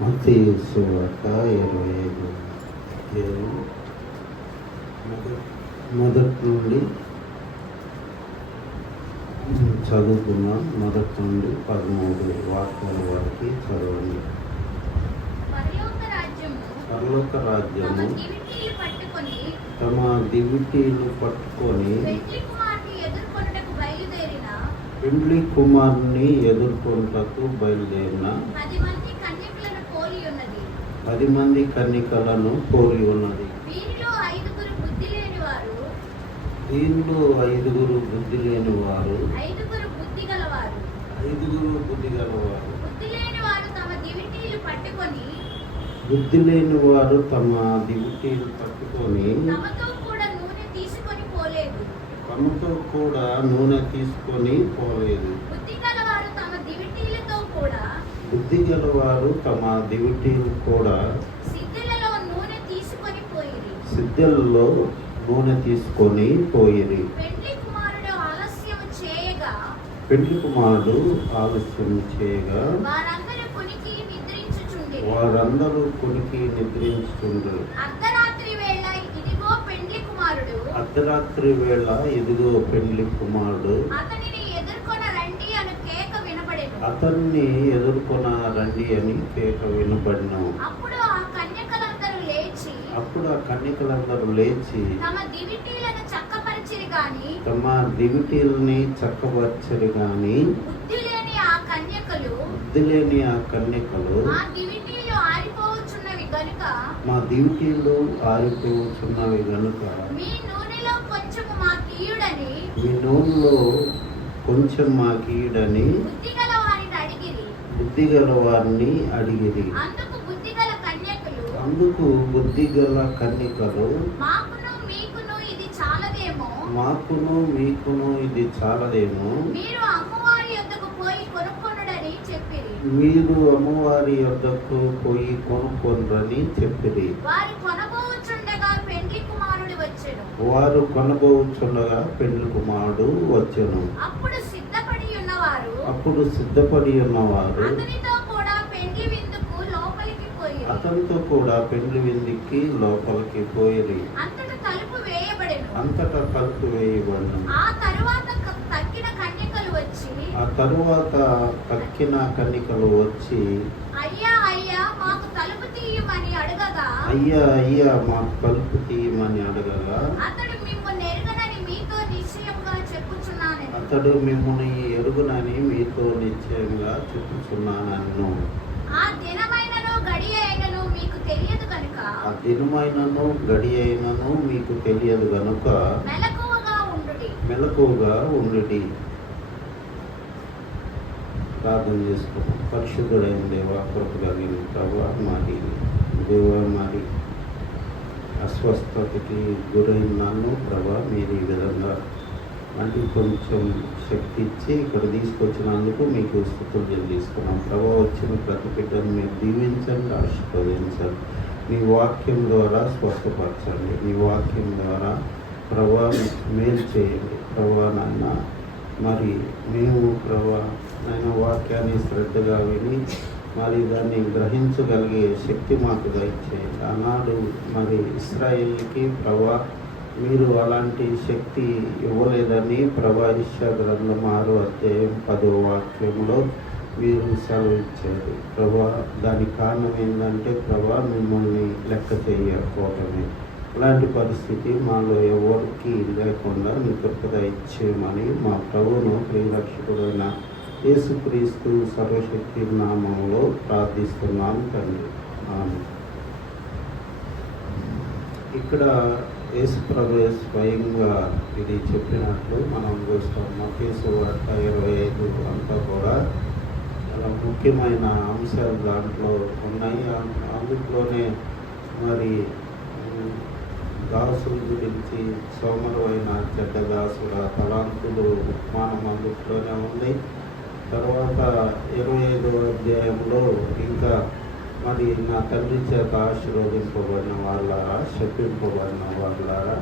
మత్తయి సువార్త 25 అధ్యాయం మొదటి నుండి చదువుకున్నాం. మొదటి నుండి 13 వాక్యాల వరకు చదవండి. పరలోక రాజ్యము తమ దివిటీలు పట్టుకొని పెండ్లి కుమారుని ఎదుర్కొనుటకు బయలుదేరిన 10 మంది కన్యకలను పోలి ఉన్నది. దీనిలో 5 బుద్ధి లేని వారు, 5 బుద్ధి గలవారు. బుద్ధి లేని వారు తమ దివిటీలు పట్టుకొని తమతో కూడా నూనె తీసుకొని పోలేదు. బుద్ధి గలవారు తమ దివిటీలు కూడా సిద్ధెలలో నూనె తీసుకొని పోయిరి. పెండ్లి కుమారుడు ఆలస్యం చేయగా వారందరూ కొనికి నిద్రించుచుండ్రు. అర్ధరాత్రి వేళ ఇదిగో పెండ్లి కుమారుడు అతన్ని ఎదుర్కొన రండి అని కేక వినబడిన. అప్పుడు ఆ కన్యకలందరూ లేచి తమ దివిటీలని చక్కపరచిరి గాని బుద్ధి లేని ఆ కన్యకలు మా దివిటీలు ఆరిపోచున్నవి గనుక మీ నూనెలో కొంచెం మాకీయుడని బుద్ధి గల వారిని అడిగిరి. అందుకు బుద్ధి గల కన్యకలు మాకును మీకును ఇది చాలదేమో, మీరు అమ్మవారి యొద్దకు పోయి కొనుక్కొనరని చెప్పిరి. వారు కొనబోచుండగా పెండ్లి కుమారుడు వచ్చెను. అప్పుడు సిద్ధపడి ఉన్నవారు అతనితో కూడా పెండ్లి విందుకి లోపలికి పోయిరి. అంతటా తలుపు వేయబడిన. ఆ తరువాత తక్కిన కన్యకలు వచ్చి అయ్యా మాకు తలుపు తీయమని అడగగా అతడు మిమ్ముని ఎరుగునని మీతో నిశ్చయంగా చెప్పుచున్నాను. ఆ దినమైనను గడి అయినను మీకు తెలియదు గనుక మెలకువగా ఉండుడి. ప్రార్థన చేసుకున్నాం. పరిశుద్ధుడైన దేవా, కృప కలిగిన ప్రభువా, మరి అస్వస్థతకి గురైన నన్ను ప్రభా మీరు ఈ విధంగా అంటే కొంచెం శక్తి ఇచ్చి ఇక్కడ తీసుకొచ్చినందుకు మీకు స్తుతులు చెల్లిస్తున్నాం. ప్రభా, వచ్చిన ప్రతి బిడ్డను మీరు దీవించండి, ఆశీర్వదించండి. మీ వాక్యం ద్వారా స్వస్థపరచండి. మీ వాక్యం ద్వారా ప్రభా మేలు చేయండి. ప్రభా నాయన, మరి మేము ప్రభా నాయన వాక్యాన్ని శ్రద్ధగా విని మరి దాన్ని గ్రహించగలిగే శక్తి మాకు దయచేయండి. ఆనాడు మరి ఇశ్రాయేలుకి ప్రభా మీరు అలాంటి శక్తి ఇవ్వలేదని ప్రభా యెషయా గ్రంథం 6వ అధ్యాయం 10వ వాక్యంలో మీరు సెలవిచ్చారు. ప్రభా దానికి కారణం ఏంటంటే ప్రభా మిమ్మల్ని లెక్క చేయకపోవటమే. అలాంటి పరిస్థితి మాలో ఎవరికి లేకుండా మీ కృపద ఇచ్చేయమని మా ప్రభువును ప్రియరక్షకుడైన యేసుక్రీస్తు సర్వశక్తి నామంలో ప్రార్థిస్తున్నాను తండ్రి. ఇక్కడ యేసు ప్రభువే స్వయంగా ఇది చెప్పినట్లు మనం చూస్తాం. మత్తయి సువార్త 25 అంతా కూడా చాలా ముఖ్యమైన అంశాలు దాంట్లో ఉన్నాయి. అందులోనే మరి దాసుల గురించి సోమరువైన చెడ్డ దాసుల తలాంతులు ఉపమానం అందులోనే ఉంది. తర్వాత 25వ అధ్యాయంలో ఇంకా మరి నా తండ్రి చేత ఆశీర్వదింపబడిన వాళ్ళారా, శపింపబడిన వాళ్ళారా,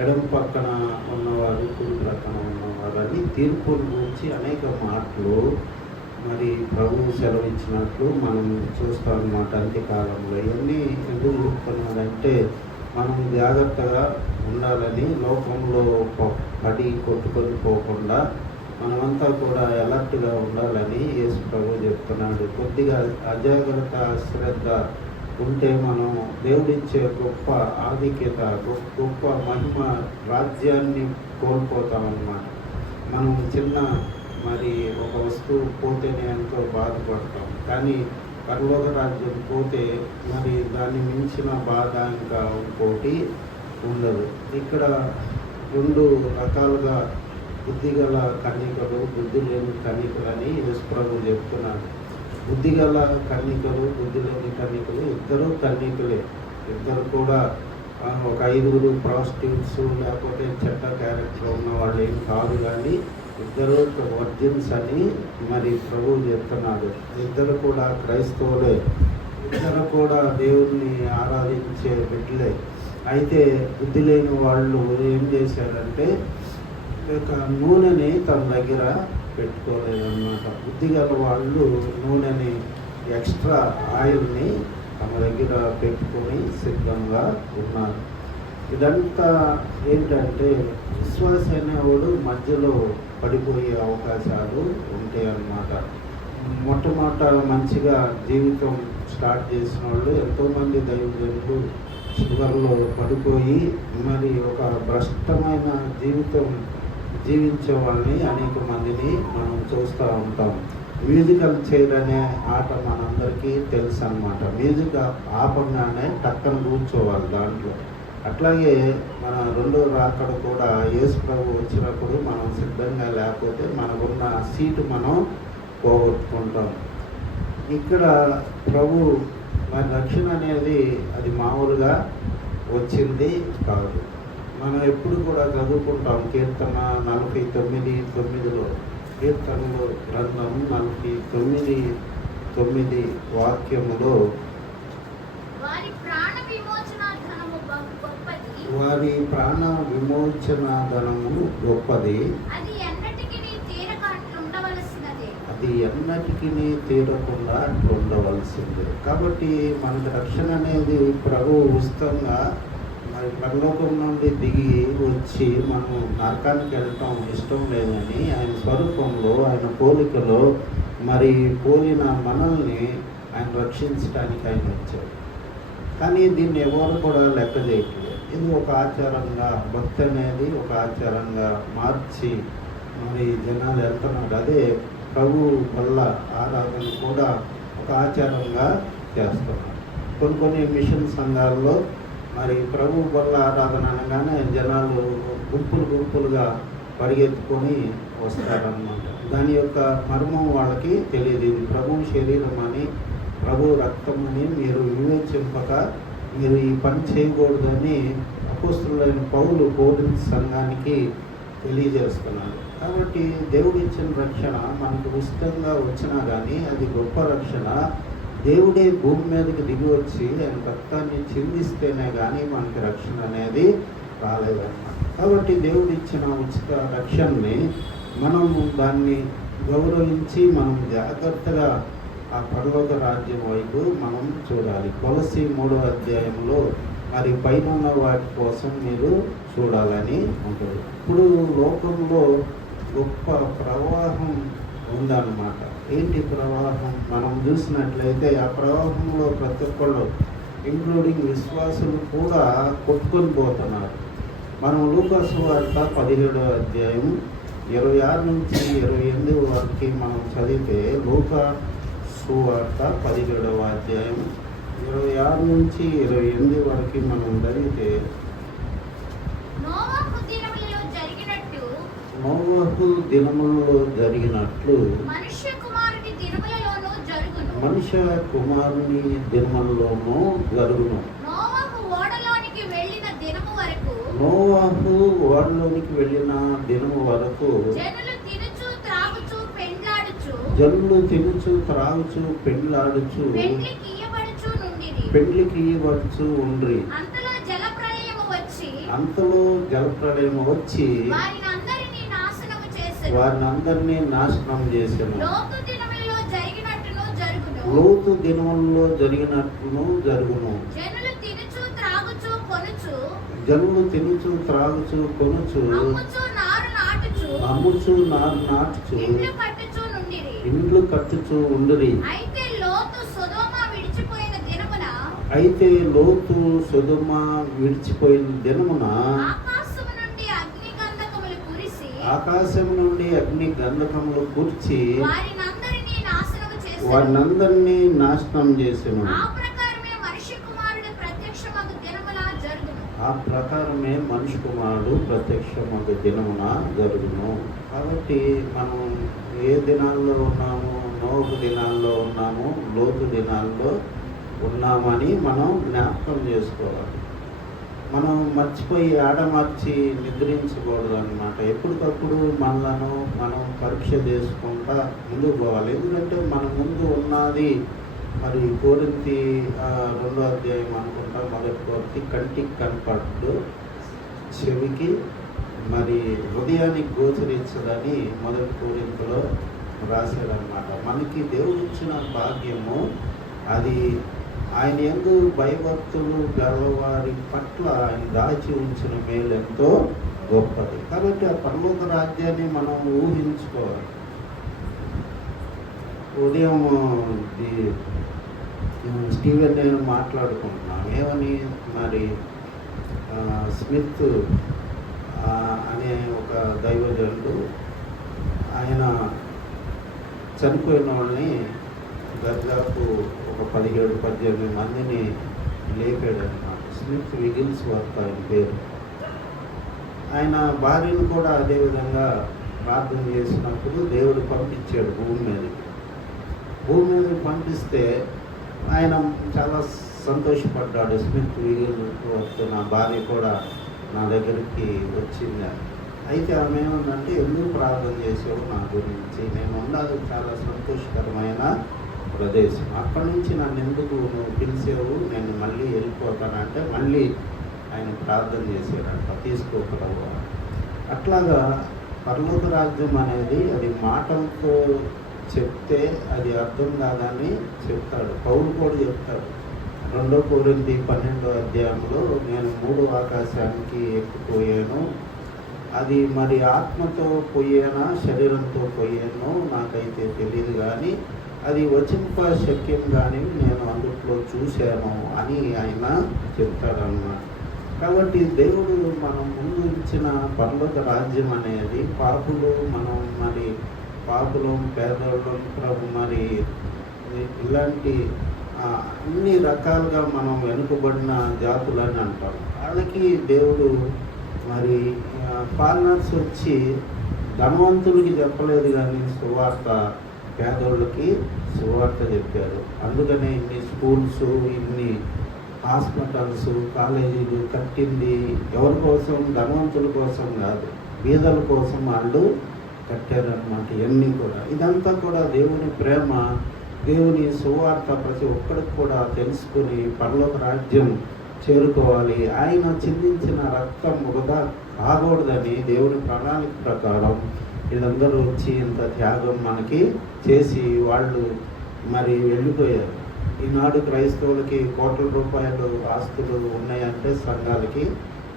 ఎడమ పక్కన ఉన్నవారు, కుడి ప్రక్కన ఉన్నవారని తీర్పును గురించి అనేక మాటలు మరి ప్రభువు సెలవిచ్చినట్లు మనం చూస్తాం అన్నమాట. అంత్యకాలంలో ఇవన్నీ ఎందుకు చెప్తున్నారంటే మనం జాగ్రత్తగా ఉండాలని, లోకంలో పడి కొట్టుకొని పోకుండా మనమంతా కూడా అలర్ట్గా ఉండాలని యేసు ప్రభు చెప్తున్నాడు. కొద్దిగా అజాగ్రత్త, అశ్రద్ధ ఉంటే మనం దేవుడిచ్చే గొప్ప ఆధిక్యత, గొప్ప మహిమ, రాజ్యాన్ని కోల్పోతామన్నమాట. మనం చిన్న మరి ఒక వస్తువు పోతేనే ఎంతో బాధపడతాం, కానీ పరలోక రాజ్యం పోతే మరి దాన్ని మించిన బాధ ఇంకా ఇంకోటి ఉండదు. ఇక్కడ 2 రకాలుగా బుద్ధిగల కన్యకలు, బుద్ధి లేని కన్యకలని యేసు ప్రభు చెప్తున్నారు. బుద్ధిగల కన్యకలు, బుద్ధి లేని కన్యకలు ఇద్దరు కన్యకలే. ఇద్దరు కూడా ఒక 5 ప్రాస్టిట్యూట్స్ లేకపోతే చెడ్డ క్యారెక్టర్ ఉన్న వాళ్ళు ఏం కాదు, కానీ ఇద్దరు వర్జిన్స్ అని మరి ప్రభువు చెప్తున్నాడు. ఇద్దరు కూడా క్రైస్తవులే, ఇద్దరు కూడా దేవుణ్ణి ఆరాధించే బిడ్డలే. అయితే బుద్ధి లేని వాళ్ళు ఏం చేశారంటే నూనెని తన దగ్గర పెట్టుకోలేదన్నమాట. బుద్ధి గల వాళ్ళు నూనెని, ఎక్స్ట్రా ఆయిల్ని తమ దగ్గర పెట్టుకొని సిద్ధంగా ఉన్నారు. ఇదంతా ఏంటంటే విశ్వాస అనేవాడు మధ్యలో పడిపోయే అవకాశాలు ఉంటాయి అన్నమాట. మొట్టమొదట మంచిగా జీవితం స్టార్ట్ చేసిన వాళ్ళు ఎంతోమంది దైవజనులు షుగర్లో పడిపోయి మరి ఒక భ్రష్టమైన జీవితం జీవించే వాళ్ళని అనేక మందిని మనం చూస్తూ ఉంటాం. మ్యూజికల్ చైర్ అనే ఆట మనందరికీ తెలుసు అన్నమాట. మ్యూజిక్ ఆపంగానే టక్కన కూర్చోవాలి దాంట్లో. అట్లాగే మన 2వ రాకడ కూడా యేసు ప్రభు వచ్చినప్పుడు మనం సిద్ధంగా లేకపోతే మనకున్న సీటు మనం పోగొట్టుకుంటాం. ఇక్కడ ప్రభు మరి రక్షణ అనేది అది మామూలుగా వచ్చింది కాదు. మనం ఎప్పుడు కూడా చదువుకుంటాం కీర్తన 49:9లో, కీర్తనలో గ్రంథం 49:9 వాక్యములో వారి ప్రాణ విమోచన ధనము గొప్పది, అది ఎన్నటికీ తీరకుండా ఉండవలసిందే. కాబట్టి మనకు రక్షణ అనేది ప్రభు ఉచితంగా మరి పరలోకం నుండి దిగి వచ్చి మనం నరకానికి వెళ్ళటం ఇష్టం లేదని ఆయన స్వరూపంలో, ఆయన పోలికలో మరి పోలిన మనల్ని ఆయన రక్షించడానికి ఆయన వచ్చాడు. కానీ దీన్ని ఎవరు కూడా లెక్క చేయట్లేదు. ఇది ఒక ఆచారంగా, భక్తి అనేది ఒక ఆచారంగా మార్చి మరి జనాలు వెళ్తున్నారు. అదే ప్రభు వల్ల ఆరాధన కూడా ఒక ఆచారంగా చేస్తున్నారు. కొన్ని మిషన్ సంఘాల్లో మరి ప్రభు వల్ల ఆరాధన అనగానే జనాలు గుంపులుగా పరిగెత్తుకొని వస్తారన్నమాట. దాని యొక్క మర్మం వాళ్ళకి తెలియదు. ఇది ప్రభు శరీరం అని, ప్రభు రక్తం అని మీరు వివేచింపక మీరు ఈ పని చేయకూడదని అపోస్తలుడైన పౌలు కోరింథీ సంఘానికి తెలియజేస్తున్నారు. కాబట్టి దేవుడు ఇచ్చిన రక్షణ మనకు ఉచితంగా వచ్చినా కానీ అది గొప్ప రక్షణ. దేవుడే భూమి మీదకి దిగి వచ్చి ఆయన రక్తాన్ని చిందిస్తేనే కానీ మనకి రక్షణ అనేది రాలేదన్నమాట. కాబట్టి దేవుడు ఇచ్చిన ఉచిత రక్షణని మనం దాన్ని గౌరవించి మనం జాగ్రత్తగా ఆ పరలోక రాజ్యం వైపు మనం చూడాలి. కొలస్సీ 3వ అధ్యాయంలో మరి పైన ఉన్న వాటి కోసం మీరు చూడాలని ఉంటుంది. ఇప్పుడు లోకంలో గొప్ప ప్రవాహం ఉందన్నమాట. ఏంటి ప్రవాహం? మనం చూసినట్లయితే ఆ ప్రవాహంలో ప్రతి ఒక్కళ్ళు ఇంక్లూడింగ్ విశ్వాసులు కూడా కొట్టుకొని పోతున్నారు. మనం లూకా సువార్త 17వ అధ్యాయం 26 నుంచి 28 వరకు మనం చదివితే, లూకా సువార్త 17వ అధ్యాయం 26 నుంచి 28 వరకు మనం చదివితే, నోవహు దినములలో జరిగినట్లు మనుష్య కుమారుని దినములలోనూ జరుగును. నోవహు ఓడలోనికి వెళ్ళిన దినము వరకు జనులు తినుచు త్రాగుచు పెండ్లాడుచు పెండ్లికి ఇయ్యబడుచు ఉండ్రి. అంతలో జలప్రళయము వచ్చి వారిని అందరినీ నాశనం చేసెను. లోతు దినములలో జరిగినట్లును జరుగును. జనులు తినుచు త్రాగుచు కొనుచు, జనులు తినుచు త్రాగుచు కొనుచు, అమ్ముచు నారు నాటుచు, అమ్ముచు నారు నాటుచు, ఇండ్లు కట్టుచు నుండిరి. ఇండ్లు కట్టుచు ఉండిరి. అయితే లోతు సొదొమ విడిచిపోయిన దినమున, అయితే లోతు సొదొమ విడిచిపోయిన దినమున ఆకాశము నుండి అగ్ని గంధకములు కురిసి, ఆకాశం నుండి అగ్ని గంధకములు కూర్చి వారినందరినీ నాశనము చేసెను. వారినందరినీ నాశనం చేసెను. ఆ ప్రకారమే మనిషి కుమారుడు ప్రత్యక్షమగు దినమున జరుగును. ఆ ప్రకారమే మనిషి కుమారుడు ప్రత్యక్షమగు దినమున జరుగును. కాబట్టి మనం ఏ దినాల్లో ఉన్నాము? నోహు దినాల్లో ఉన్నాము, లోతు దినాల్లో ఉన్నామని మనం జ్ఞాపకం చేసుకోవాలి. మనం మర్చిపోయి ఆడమర్చి నిద్రించకూడదు అన్నమాట. ఎప్పటికప్పుడు మనలను మనం పరీక్ష చేసుకుంటా ముందుకు పోవాలి. ఎందుకంటే మన ముందు ఉన్నది మరి కొరింథీ 2వ అధ్యాయం అనుకుంటా, మొదటి కొరింథీ, కంటికి కనపడ్డు చెవికి మరి హృదయానికి గోచరించదని మొదటి కొరింథీలో రాశాడనమాట. మనకి దేవుడు ఇచ్చిన భాగ్యము అది ఆయన యందు భయభక్తులు గలవారి పట్ల ఆయన దాచి ఉంచిన మేలు ఎంతో గొప్పది. కాబట్టి ఆ పరలోక రాజ్యాన్ని మనం ఊహించుకోవాలి. ఉదయం స్టీవెన్ నేను మాట్లాడుకుంటున్నాను ఏమని, మరి స్మిత్ అనే ఒక దైవజనుడు ఆయన చనిపోయిన వాళ్ళని దాదాపు ఒక 17-18 మందిని లేపాడనమాట. స్మిత్ విగిల్స్వర్త్ ఆయన పేరు. ఆయన భార్యను కూడా అదేవిధంగా ప్రార్థన చేసినప్పుడు దేవుడు పంపించాడు భూమి మీదకి పంపిస్తే ఆయన చాలా సంతోషపడ్డాడు. స్మిత్ విగిల్స్వర్త్ నా భార్య కూడా నా దగ్గరికి వచ్చింది. అయితే ఆమె ఏమందంటే, ఎందుకు ప్రార్థన చేసావు నా గురించి? నేను ఉన్నది చాలా సంతోషకరమైన ప్రదేశం, అక్కడి నుంచి నన్ను ఎందుకు నువ్వు పిలిచావు? నేను మళ్ళీ వెళ్ళిపోతానంటే మళ్ళీ ఆయన ప్రార్థన చేశాడంట, తీసుకోకూడదు. అట్లాగా పరలోక రాజ్యం అనేది అది మాటలతో చెప్తే అది అర్థం కాదని చెప్తాడు. పౌలు కూడా చెప్తాడు 2 కొరింథీ 12వ అధ్యాయంలో, నేను 3వ ఆకాశానికి ఎక్కిపోయాను, అది మరి ఆత్మతో పోయేనా శరీరంతో పోయేనో నాకైతే తెలియదు, కానీ అది వచింప శక్యం కానీ నేను అందుట్లో చూశాను అని ఆయన చెప్తాడన్నమాట. కాబట్టి దేవుడు మనం ముందు ఇచ్చిన పరలోక రాజ్యం అనేది మనం మరి పాపులం, పేదోళ్ళం, ప్రభు మరి ఇలాంటి అన్ని రకాలుగా మనం వెనుకబడిన జాతులని అంటాం. వాళ్ళకి దేవుడు మరి ఫారినర్స్ వచ్చి ధనవంతులకి చెప్పలేదు కానీ సువార్త పేదోళ్ళకి సువార్త చెప్పారు. అందుకనే ఇన్ని స్కూల్స్, ఇన్ని హాస్పిటల్స్, కాలేజీలు కట్టింది ఎవరి కోసం? ధనవంతుల కోసం కాదు, బీదల కోసం వాళ్ళు కట్టారనమాట. ఇవన్నీ కూడా ఇదంతా కూడా దేవుని ప్రేమ, దేవుని సువార్త ప్రతి ఒక్కరికి కూడా తెలుసుకుని పరలోక రాజ్యం చేరుకోవాలి. ఆయన చిందించిన రక్తం వృధా కాకూడదని దేవుని ప్రణాళిక ప్రకారం వీళ్ళందరూ వచ్చి ఇంత త్యాగం మనకి చేసి వాళ్ళు మరి వెళ్ళిపోయారు. ఈనాడు క్రైస్తవులకి కోట్ల రూపాయలు ఆస్తులు ఉన్నాయంటే సంఘాలకి,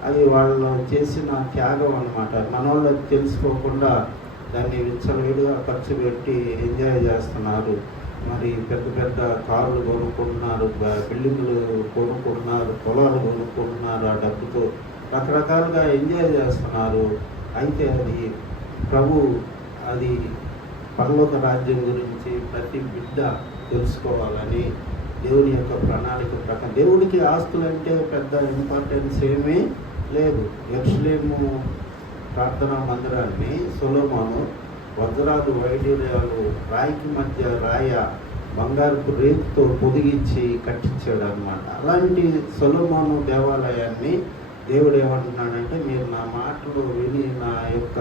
అది వాళ్ళు చేసిన త్యాగం అన్నమాట. మన వాళ్ళు తెలుసుకోకుండా దాన్ని విచ్చలవిడిగా ఖర్చు పెట్టి ఎంజాయ్ చేస్తున్నారు. మరి పెద్ద పెద్ద కార్లు కొనుక్కుంటున్నారు, బిల్డింగ్లు కొనుక్కుంటున్నారు, పొలాలు కొనుక్కుంటున్నారు. ఆ డబ్బుతో రకరకాలుగా ఎంజాయ్ చేస్తున్నారు. అయితే అది అది పరలోక రాజ్యం గురించి ప్రతి బిడ్డ తెలుసుకోవాలని దేవుని యొక్క ప్రణాళిక ప్రకారం. దేవుడికి ఆస్తులంటే పెద్ద ఇంపార్టెన్స్ ఏమీ లేదు. యెరూషలేము ప్రార్థనా మందిరాన్ని సొలొమోను వజ్రాలు, వైడూర్యాలు, రాయికి మధ్య రాయ బంగారపు రేకుతో పొదిగించి కట్టించాడు అనమాట. అలాంటి సొలొమోను దేవాలయాన్ని దేవుడు ఏమంటున్నాడంటే, మీరు నా మాటలు విని నా యొక్క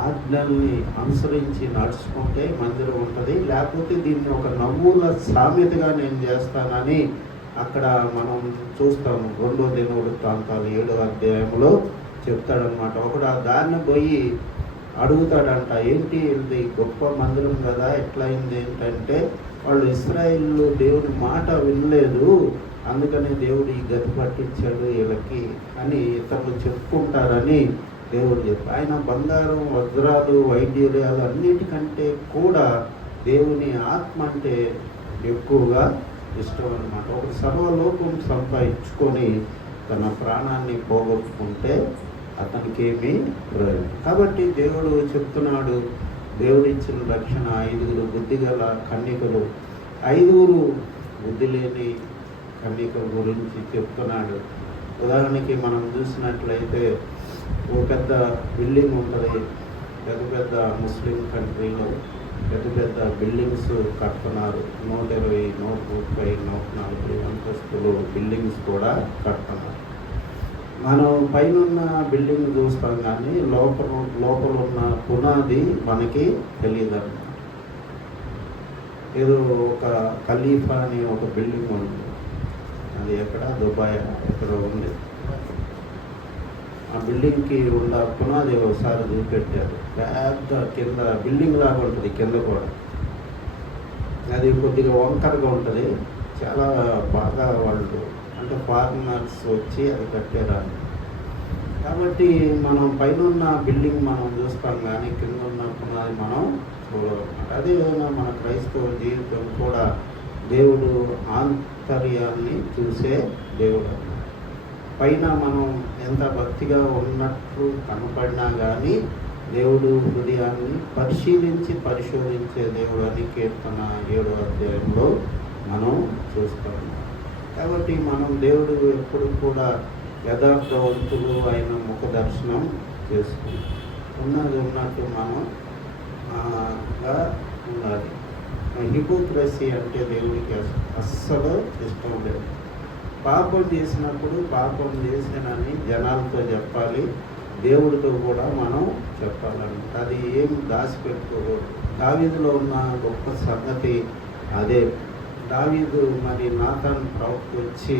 ఆజ్ఞల్ని అనుసరించి నడుచుకుంటే మందిరం ఉంటుంది, లేకపోతే దీన్ని ఒక నమూల సామెతగా నేను చేస్తానని అక్కడ మనం చూస్తాము. 2వ దినవృత్తాంతాలు 7వ అధ్యాయంలో చెప్తాడనమాట. ఒకడు ఆ దారిని పోయి అడుగుతాడంట, ఏంటి ఇది గొప్ప మందిరం కదా, ఎట్లా అయింది ఏంటంటే, వాళ్ళు ఇశ్రాయేలు దేవుని మాట వినలేదు, అందుకని దేవుడు ఈ గతి పట్టించాడు వీళ్ళకి అని ఇతరులు చెప్పుకుంటారని దేవుడు చెప్పారు. ఆయన బంగారం, వజ్రాలు, వైద్యులు అన్నిటికంటే కూడా దేవుని ఆత్మ అంటే ఎక్కువగా ఇష్టం అన్నమాట. ఒక సర్వలోకం సంపాదించుకొని తన ప్రాణాన్ని పోగొట్టుకుంటే అతనికి ఏమీ ప్రయోజనం. కాబట్టి దేవుడు చెప్తున్నాడు, దేవుడిచ్చిన రక్షణ 5 బుద్ధిగల కన్యకలు, 5 బుద్ధి లేని కన్యకల గురించి చెప్తున్నాడు. ఉదాహరణకి మనం చూసినట్లయితే ఓ పెద్ద బిల్డింగ్ ఉంటుంది, పెద్ద ముస్లిం కంట్రీలో పెద్ద బిల్డింగ్స్ కడుతున్నారు. 120, 130, 140 అంతస్తులు బిల్డింగ్స్ కూడా కడుతున్నారు. మనం పైన బిల్డింగ్ చూస్తాం కానీ లోపల ఉన్న పునాది మనకి తెలియదు అన్నమాట. ఏదో ఒక ఖలీఫా అని ఒక బిల్డింగ్ ఉంది, అది ఎక్కడ, దుబాయ్ ఎక్కడ ఉంది. ఆ బిల్డింగ్కి ఉన్న పునాది ఒకసారి చూపెట్టారు, పెద్ద కింద బిల్డింగ్ లాగా ఉంటుంది, కింద కూడా అది కొద్దిగా వంకరగా ఉంటుంది. చాలా బాగా వాళ్ళు అంటే ఫారినర్స్ వచ్చి అది కట్టారు. కాబట్టి మనం పైన ఉన్న బిల్డింగ్ మనం చూస్తాం కానీ కింద ఉన్న పునాది మనం చూడవన్నమాట. అదేవిధంగా మన క్రైస్తవ జీవితం కూడా దేవుడు ఆంతర్యాన్ని చూసే దేవుడు అన్నమాట. పైన మనం ఎంత భక్తిగా ఉన్నట్లు కనపడినా కానీ దేవుడు హృదయాన్ని పరిశోధించే దేవుడు అని కీర్తన 7వ అధ్యాయంలో మనం చూస్తాం. కాబట్టి మనం దేవుడు ఎప్పుడు కూడా యథార్థవంతులు అయిన ముఖ దర్శనం చేసుకుని ఉన్నట్టు మనం ఉండాలి. హిపోక్రసీ అంటే దేవుడికి అస్సలు ఇష్టం లేదు. పాపం చేసినప్పుడు పాపం చేసినని జనాలతో చెప్పాలి, దేవుడితో కూడా మనం చెప్పాలని. అది ఏం దాచిపెట్టుకోకూడదు. దావీదులో ఉన్న గొప్ప సంగతి అదే. దావీదు మరి నాతాను ప్రవక్త వచ్చి,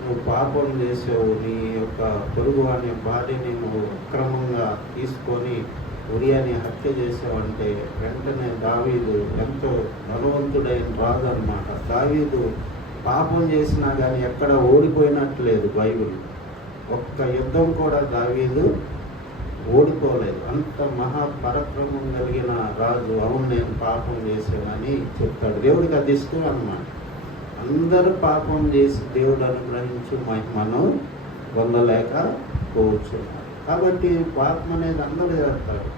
నువ్వు పాపం చేసావు, నీ యొక్క పొరుగు అనే భార్యని నువ్వు అక్రమంగా తీసుకొని ఉరియాని హత్య చేసావంటే వెంటనే దావీదు ఎంతో బలవంతుడైన రాజు అన్నమాట. దావీదు పాపం చేసినా కానీ ఎక్కడ ఓడిపోయినట్లేదు. బైబిల్ ఒక్క యుద్ధం కూడా దావీదు ఓడిపోలేదు. అంత మహాపరాక్రమం కలిగిన రాజు. అవును, నేను పాపం చేశానని చెప్తాడు. దేవుడికి అది ఇష్టం అన్నమాట. అందరూ పాపం చేసి దేవుడు అనుగ్రహించి మహిమను పొందలేకపోతున్నారు. కాబట్టి పాపం అనేది అందరూ చేస్తారు.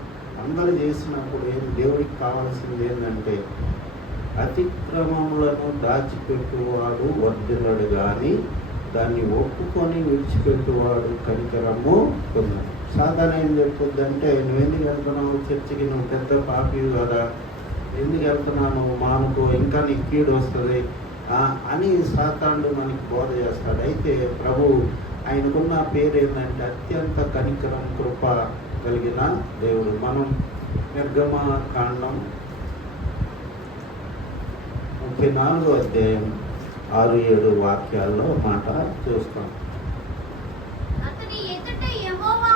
అందరూ చేసినప్పుడు దేవుడికి కావాల్సింది ఏంటంటే, అతిక్రమములను దాచిపెట్టువాడు వర్ధిల్లడు కానీ దాన్ని ఒప్పుకొని విడిచిపెట్టువాడు కనికరము పొందడు. సాధారణ ఏం చెప్పుద్దంటే, నువ్వు ఎందుకు వెళ్తున్నావు చర్చికి, నువ్వు పెద్ద పాపివి కదా, ఎందుకు వెళ్తున్నావు, మానుకో, ఇంకా నీకు కీడు వస్తుంది అని సాతానుడు మనకి బోధ చేస్తాడు. అయితే ప్రభు ఆయనకున్న పేరు ఏంటంటే అత్యంత కనికరం, కృప కలిగిన దేవుడు. మనం నిర్గమకాండం 34వ అధ్యాయం 6-7 వాక్యాల్లో మాట చూస్తాం. అతని ఎదుట యెహోవా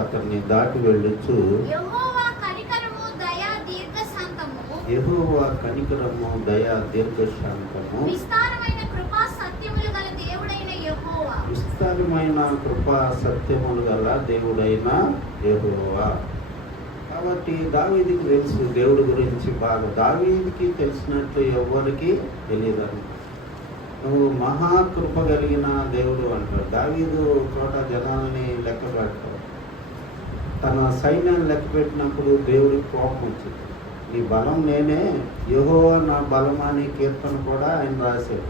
అతన్ని దాటి వెళ్ళొచ్చు. యెహోవా కనికరము దయా దీర్ఘశాంతము విస్తారమైన కృపా సత్యములు గల దేవుడైన యెహోవా. కాబట్టి దావీదుకి తెలుసు దేవుడి గురించి బాగా. దావీదుకి తెలిసినట్టు ఎవరికి తెలియదని. నువ్వు మహాకృప కలిగిన దేవుడు అంటాడు. దావీదు చోట జనాల్ని లెక్క పెడతాడు. తన సైన్యాన్ని లెక్క పెట్టినప్పుడు దేవుడికి కోపం వచ్చింది. నీ బలం నేనే, యెహోవా నా బలం అని కీర్తన కూడా ఆయన రాశాడు.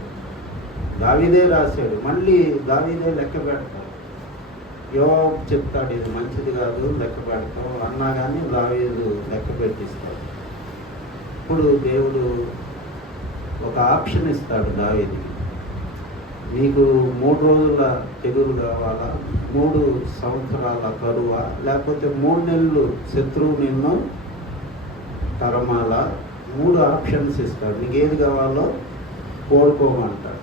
దావీదే రాశాడు. మళ్ళీ దావీదే లెక్క పెడతాడు. యోవాబు చెప్తాడు, ఇది మంచిది కాదు, లెక్క పెడతాం అన్నా కానీ దావీదు లెక్క పెట్టిస్తాడు. ఇప్పుడు దేవుడు ఒక ఆప్షన్ ఇస్తాడు దావీదుకి. నీకు 3 రోజుల తెగులు కావాలా, 3 సంవత్సరాల కరువా, లేకపోతే 3 నెలలు శత్రువు నిన్ను తరమాలా, 3 ఆప్షన్స్ ఇస్తాడు. నీకు ఏది కావాలో కోరుకోమంటాడు.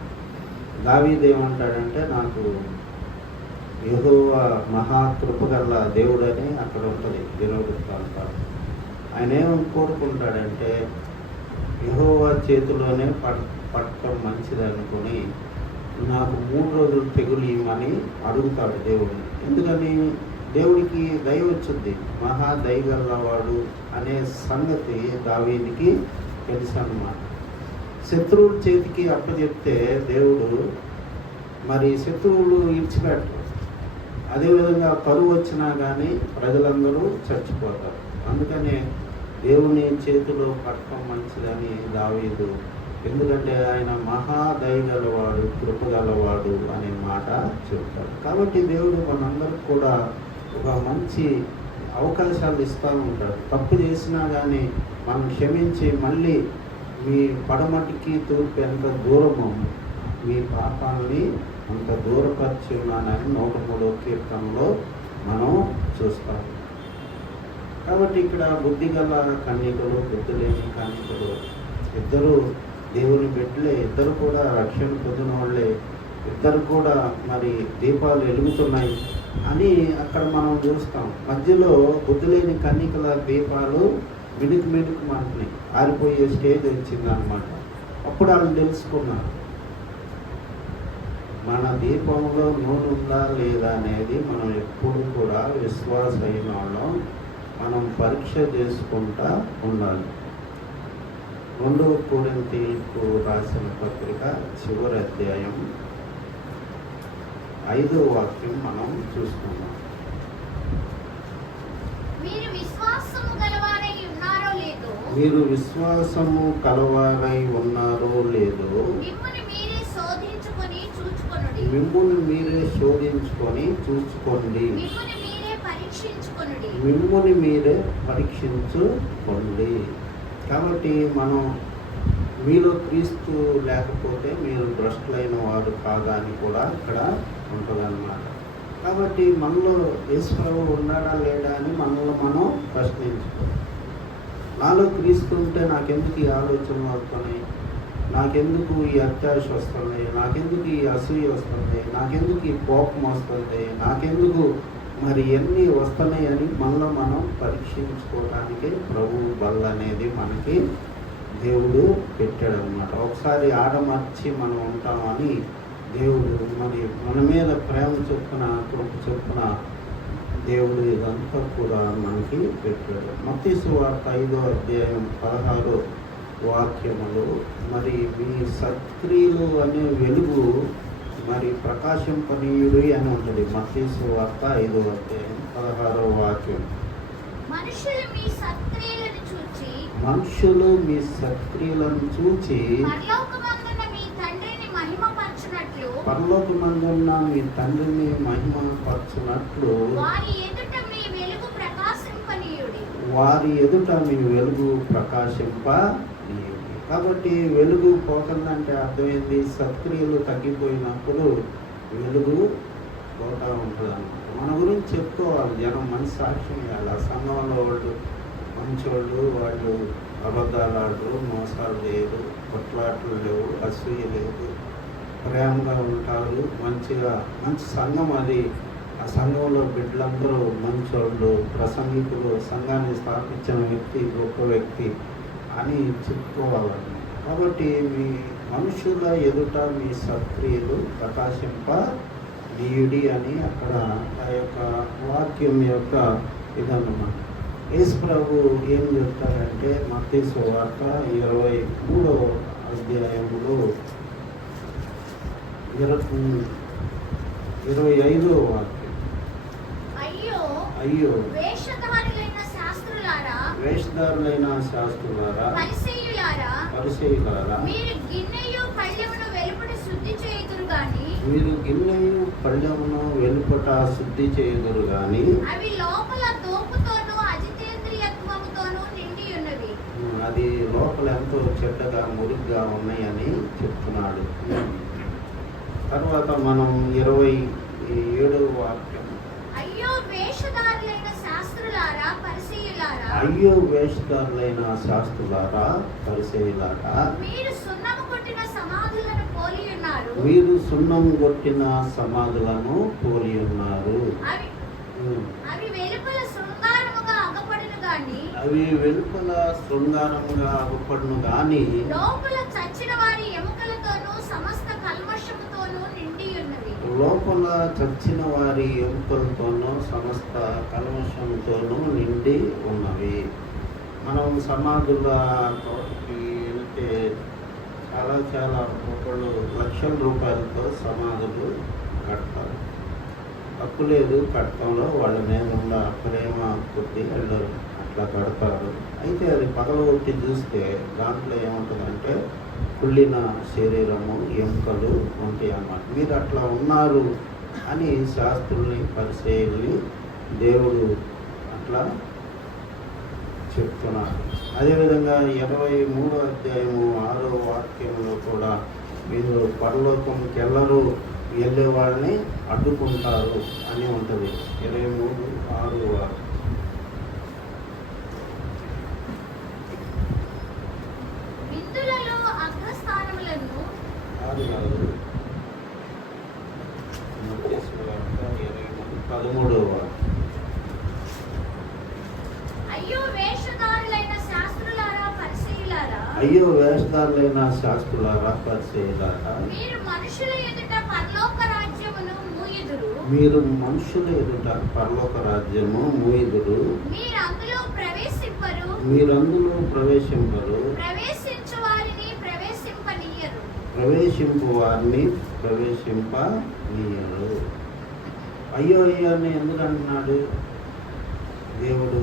దావీదు ఏమంటాడంటే, నాకు యెహోవా మహాకృపగల దేవుడని అక్కడ ఉంటుంది దినవృత్తాంతాలు. ఆయన ఏమని కోరుకుంటాడంటే యెహోవా చేతిలోనే పట్టడం మంచిది అనుకుని నాకు 3 రోజులు తెగులు ఇవ్వమని అడుగుతాడు దేవుడిని. ఎందుకని? దేవుడికి దయ వచ్చింది, మహా దయగలవాడు అనే సంగతి దావీదుకి తెలుసు అన్నమాట. శత్రువుల చేతికి అప్పచెప్తే దేవుడు మరి శత్రువులు ఇడిచిపెట్టరు. అదేవిధంగా కరువు వచ్చినా కానీ ప్రజలందరూ చచ్చిపోతారు. అందుకనే దేవుని చేతిలో పట్టడం మంచిదని దావీదు, ఎందుకంటే ఆయన మహాదయగలవాడు, కృపగలవాడు అనే మాట చెప్తాడు. కాబట్టి దేవుడు మనందరికి కూడా ఒక మంచి అవకాశాలు ఇస్తూ ఉంటాడు. తప్పు చేసినా కానీ మనం క్షమించి మళ్ళీ మీ పడమటికి తూర్పు ఎంత దూరమో మీ పాపాలని అంత దూరపరిచి ఉన్నానని 103వ కీర్తనలో మనం చూస్తాం. కాబట్టి ఇక్కడ బుద్ధిగల కన్యకలు, బుద్ధి లేని కన్యకలు ఇద్దరు దేవుని బిడ్డలే, ఇద్దరు కూడా రక్షణ పొందిన వాళ్ళే, ఇద్దరు కూడా మరి దీపాలు వెలుగుతున్నాయి అని అక్కడ మనం చూస్తాం. మధ్యలో బుద్ధి లేని కన్యకల దీపాలు మిడుకు మంటున్నాయి, ఆరిపోయే స్టేజ్ వచ్చిందనమాట. అప్పుడు వాళ్ళు తెలుసుకున్నారు మన దీపంలో నూనె ఉందా లేదా అనేది మనం ఎప్పుడు కూడా విశ్వాస అయిన వాళ్ళం మనం పరీక్ష చేసుకుంటా ఉండాలి. 2 కొరింథీయులకు రాసిన పత్రిక చివరి అధ్యాయం 5వ వాక్యం మనం చూస్తున్నాం. మీరు విశ్వాసము గలవారై ఉన్నారో లేదో, మీరు విశ్వాసము కలవారై ఉన్నారో లేదో మిమ్మును మీరే శోధించుకొని చూచుకొనుడి. మిమ్మును మీరే శోధించుకొని చూసుకోండి. మిమ్మును మీరే పరీక్షించుకొనుడి. మిమ్ముని మీరే పరీక్షించుకోండి. కాబట్టి మనం మీలో క్రీస్తు లేకపోతే మీరు భ్రష్టులైన వారు కాదా అని కూడా ఇక్కడ ఉంటుందన్నమాట. కాబట్టి మనలో యేసు ప్రభువు ఉన్నాడా లేడా అని మనలో మనం ప్రశ్నించుకోవాలి. నాలో క్రీస్తు ఉంటే నాకెందుకు ఈ ఆలోచనలు వస్తున్నాయి, నాకెందుకు ఈ అత్యాశ వస్తుంది, నాకెందుకు ఈ అసూయ వస్తుంది, నాకెందుకు ఈ కోపం వస్తుంది, నాకెందుకు మరి ఎన్ని వస్తున్నాయి అని మనలో మనం పరీక్షించుకోవడానికి ప్రభు బల్ల అనేది మనకి దేవుడు పెట్టాడనమాట. ఒకసారి ఆడమర్చి మనం ఉంటామని దేవుడు మరి మన మీద ప్రేమ చొప్పున, కృప చొప్పున దేవుడు ఇదంతా కూడా మనకి పెట్టాడు. మత్తయి సువార్త 5వ అధ్యాయం 16వ వాక్యములు, మరి మీ సత్క్రియలు అనే వెలుగు మరి ప్రకాశింపనీయుడు అని ఉంటుంది. మత్తయి సువార్త 5వ అధ్యాయం 16వ వాక్యం. మనుషులు మీ సత్క్రియలను చూచి పరలోకమందున్న మీ తండ్రిని మహిమపరచునట్లు వారి ఎదుట మీ వెలుగు ప్రకాశింపనీయుడి. కాబట్టి వెలుగు పోతుందంటే అర్థమైంది, సత్క్రియలు తగ్గిపోయినప్పుడు వెలుగు పోతూ ఉంటుంది అన్నమాట. మన గురించి చెప్పుకోవాలి, జనం మంచి సాక్ష్యం ఇవ్వాలి. ఆ సంఘంలో వాళ్ళు మంచోళ్ళు, వాళ్ళు అబద్ధాలు ఆడరు, మోసాలు చేయరు, కొట్లాటలు లేవు, అసూయ లేదు, ప్రేమగా ఉంటారు, మంచి సంఘం అది. ఆ సంఘంలో బిడ్డలందరూ మంచోళ్ళు, ప్రసంగికులు, సంఘాన్ని స్థాపించిన వ్యక్తి గొప్ప వ్యక్తి అని చెప్పుకోవాలని. కాబట్టి మీ మనుషుల ఎదుట మీ సత్క్రియలు ప్రకాశింపనీయుడి అని అక్కడ ఆ యొక్క వాక్యం యొక్క ఇదన్నమాట. యేసు ప్రభు ఏం చెప్తారంటే మత్తయి సువార్త 23వ అధ్యాయంలో 25వ వాక్యం. అయ్యో వేషధారులైన శాస్త్రులారా, పరిసయ్యులారా, మీరు గిన్నెయు పళ్ళెమును వెలుపట శుద్ధి చేయుదురు గాని అవి లోపల దోపుతోనూ అజితేంద్రియత్వముతోనూ నిండి ఉన్నవి. అది లోపల ఎంతో చెడ్డగా మురిగ్గా ఉన్నాయని చెప్తున్నాడు. తర్వాత మనం 27వ వాక్యం. అయ్యో వేషధారులైన శాస్త్రులారా, పరిసయ్యులారా, మీరు సున్నము కొట్టిన సమాధులను పోలి ఉన్నారు. మీరు సున్నం కొట్టిన సమాధులను పోలి ఉన్నారు. అవి అవి వెలుపల శృంగారముగా అగపడును గాని అవి వెలుపల శృంగారముగా అగుపడును గాని లోపల చచ్చిన వారి ఎముకలతోనూ సమస్త కల్మషముతోనూ నిండి ఉన్నవి. లోపల చచ్చిన వారి ఎముకలతోనూ సమస్త కల్మషంతోనూ నిండి ఉన్నవి. మనం సమాధుల తోటికి వెళ్తే చాలా ఒకళ్ళు లక్షల రూపాయలతో సమాధులు కడతారు. తప్పు లేదు కట్టడంలో, వాళ్ళ మీద ఉన్న ప్రేమ కొద్ది వాళ్ళు అట్లా కడతారు. అయితే అది పగలగొట్టి చూస్తే దాంట్లో ఏముంటుందంటే కుళ్ళిన శరీరము ఎముకలు ఉంటాయి అన్నమాట. మీరు అట్లా ఉన్నారు అని శాస్త్రుల్ని పరిచయాల్ని దేవుడు అట్లా చెప్తున్నారు. అదేవిధంగా 23వ అధ్యాయము 6వ వాక్యంలో కూడా మీరు పరలోకంకి వెళ్ళే వాళ్ళని అడ్డుకుంటారు అని ఉంటుంది. 23:6 విందులలో అగ్రస్థానములను 13వ అయ్యో వేషధారులైన శాస్త్రులారా పరిసయ్యులారా, అయ్యో వేషధారులైన శాస్త్రులారా పరిసయ్యులారా, మీరు మనుషుల ఎదుట పరలోక రాజ్యమును మూయుదురు. మీరు మనుషుల ఎదుట పరలోక రాజ్యము మూయుదురు. మీరు అందులో ప్రవేశింపరు. మీరందులో ప్రవేశింపరు. ప్రవేశించు వారిని ప్రవేశింపనీయరు. ప్రవేశింపు వారిని ప్రవేశింపనీయరు. అయ్యో అయ్యో అని ఎందుకు అంటున్నాడు దేవుడు?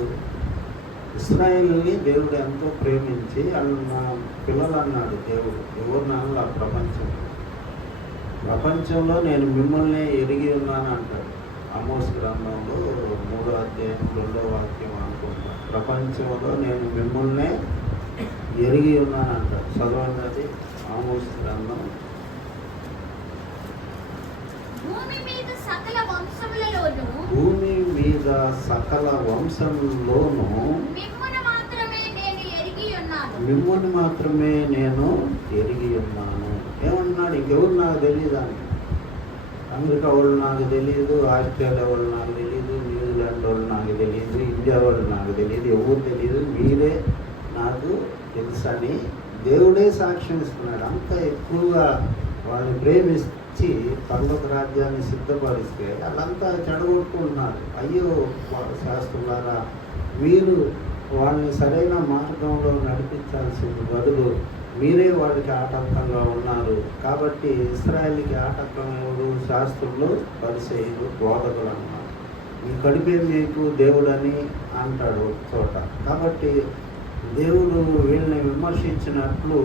ఇశ్రాయేలుని దేవుడు ఎంతో ప్రేమించి వాళ్ళు నా పిల్లలు అన్నాడు దేవుడు. ఎవరు నాన్న ప్రపంచంలో నేను మిమ్మల్ని ఎరిగి ఉన్నాను అంటాడు. ఆమోస్ గ్రంథంలో 3వ అధ్యాయం 2వ వాక్యం అనుకుంటా. ప్రపంచంలో నేను మిమ్మల్ని ఎరిగి ఉన్నాను అంటాడు. చదవండి అది ఆమోస్ గ్రంథం. భూమి మీద సకల వంశములలోను భూమి మీద సకల వంశంలోనూ మిమ్మును మాత్రమే నేను ఎరిగి ఉన్నాను. మిమ్మల్ని మాత్రమే నేను ఎరిగి ఉన్నాను. ఏమన్నాడు? ఇంకెవరు నాకు తెలియదు అని. అమెరికా వాళ్ళు నాకు తెలియదు, ఆస్ట్రేలియా వాళ్ళు నాకు తెలియదు, న్యూజిలాండ్ వాళ్ళు నాకు తెలియదు, ఇండియా వాళ్ళు నాకు తెలియదు, ఎవరు తెలియదు, మీరే నాకు తెలుసని దేవుడే సాక్ష్యం ఇస్తున్నాడు. అంత ఎక్కువగా వాళ్ళని ప్రేమించి పరలోక రాజ్యాన్ని సిద్ధపరిస్తే వాళ్ళంతా చెడగొట్టుకుంటున్నారు. అయ్యో శాస్త్రులారా, మీరు వాళ్ళని సరైన మార్గంలో నడిపించాల్సిన బదులు మీరే వాడికి ఆటంకంగా ఉన్నారు. కాబట్టి ఇశ్రాయేలుకి ఆటంకం ఎవరు? శాస్త్రులు, పరిసయ్యులు, బోధకులు అన్నారు. మీ కడిపే మీకు దేవుడని అంటాడు ఒక చోట. కాబట్టి దేవుడు వీళ్ళని విమర్శించినట్లు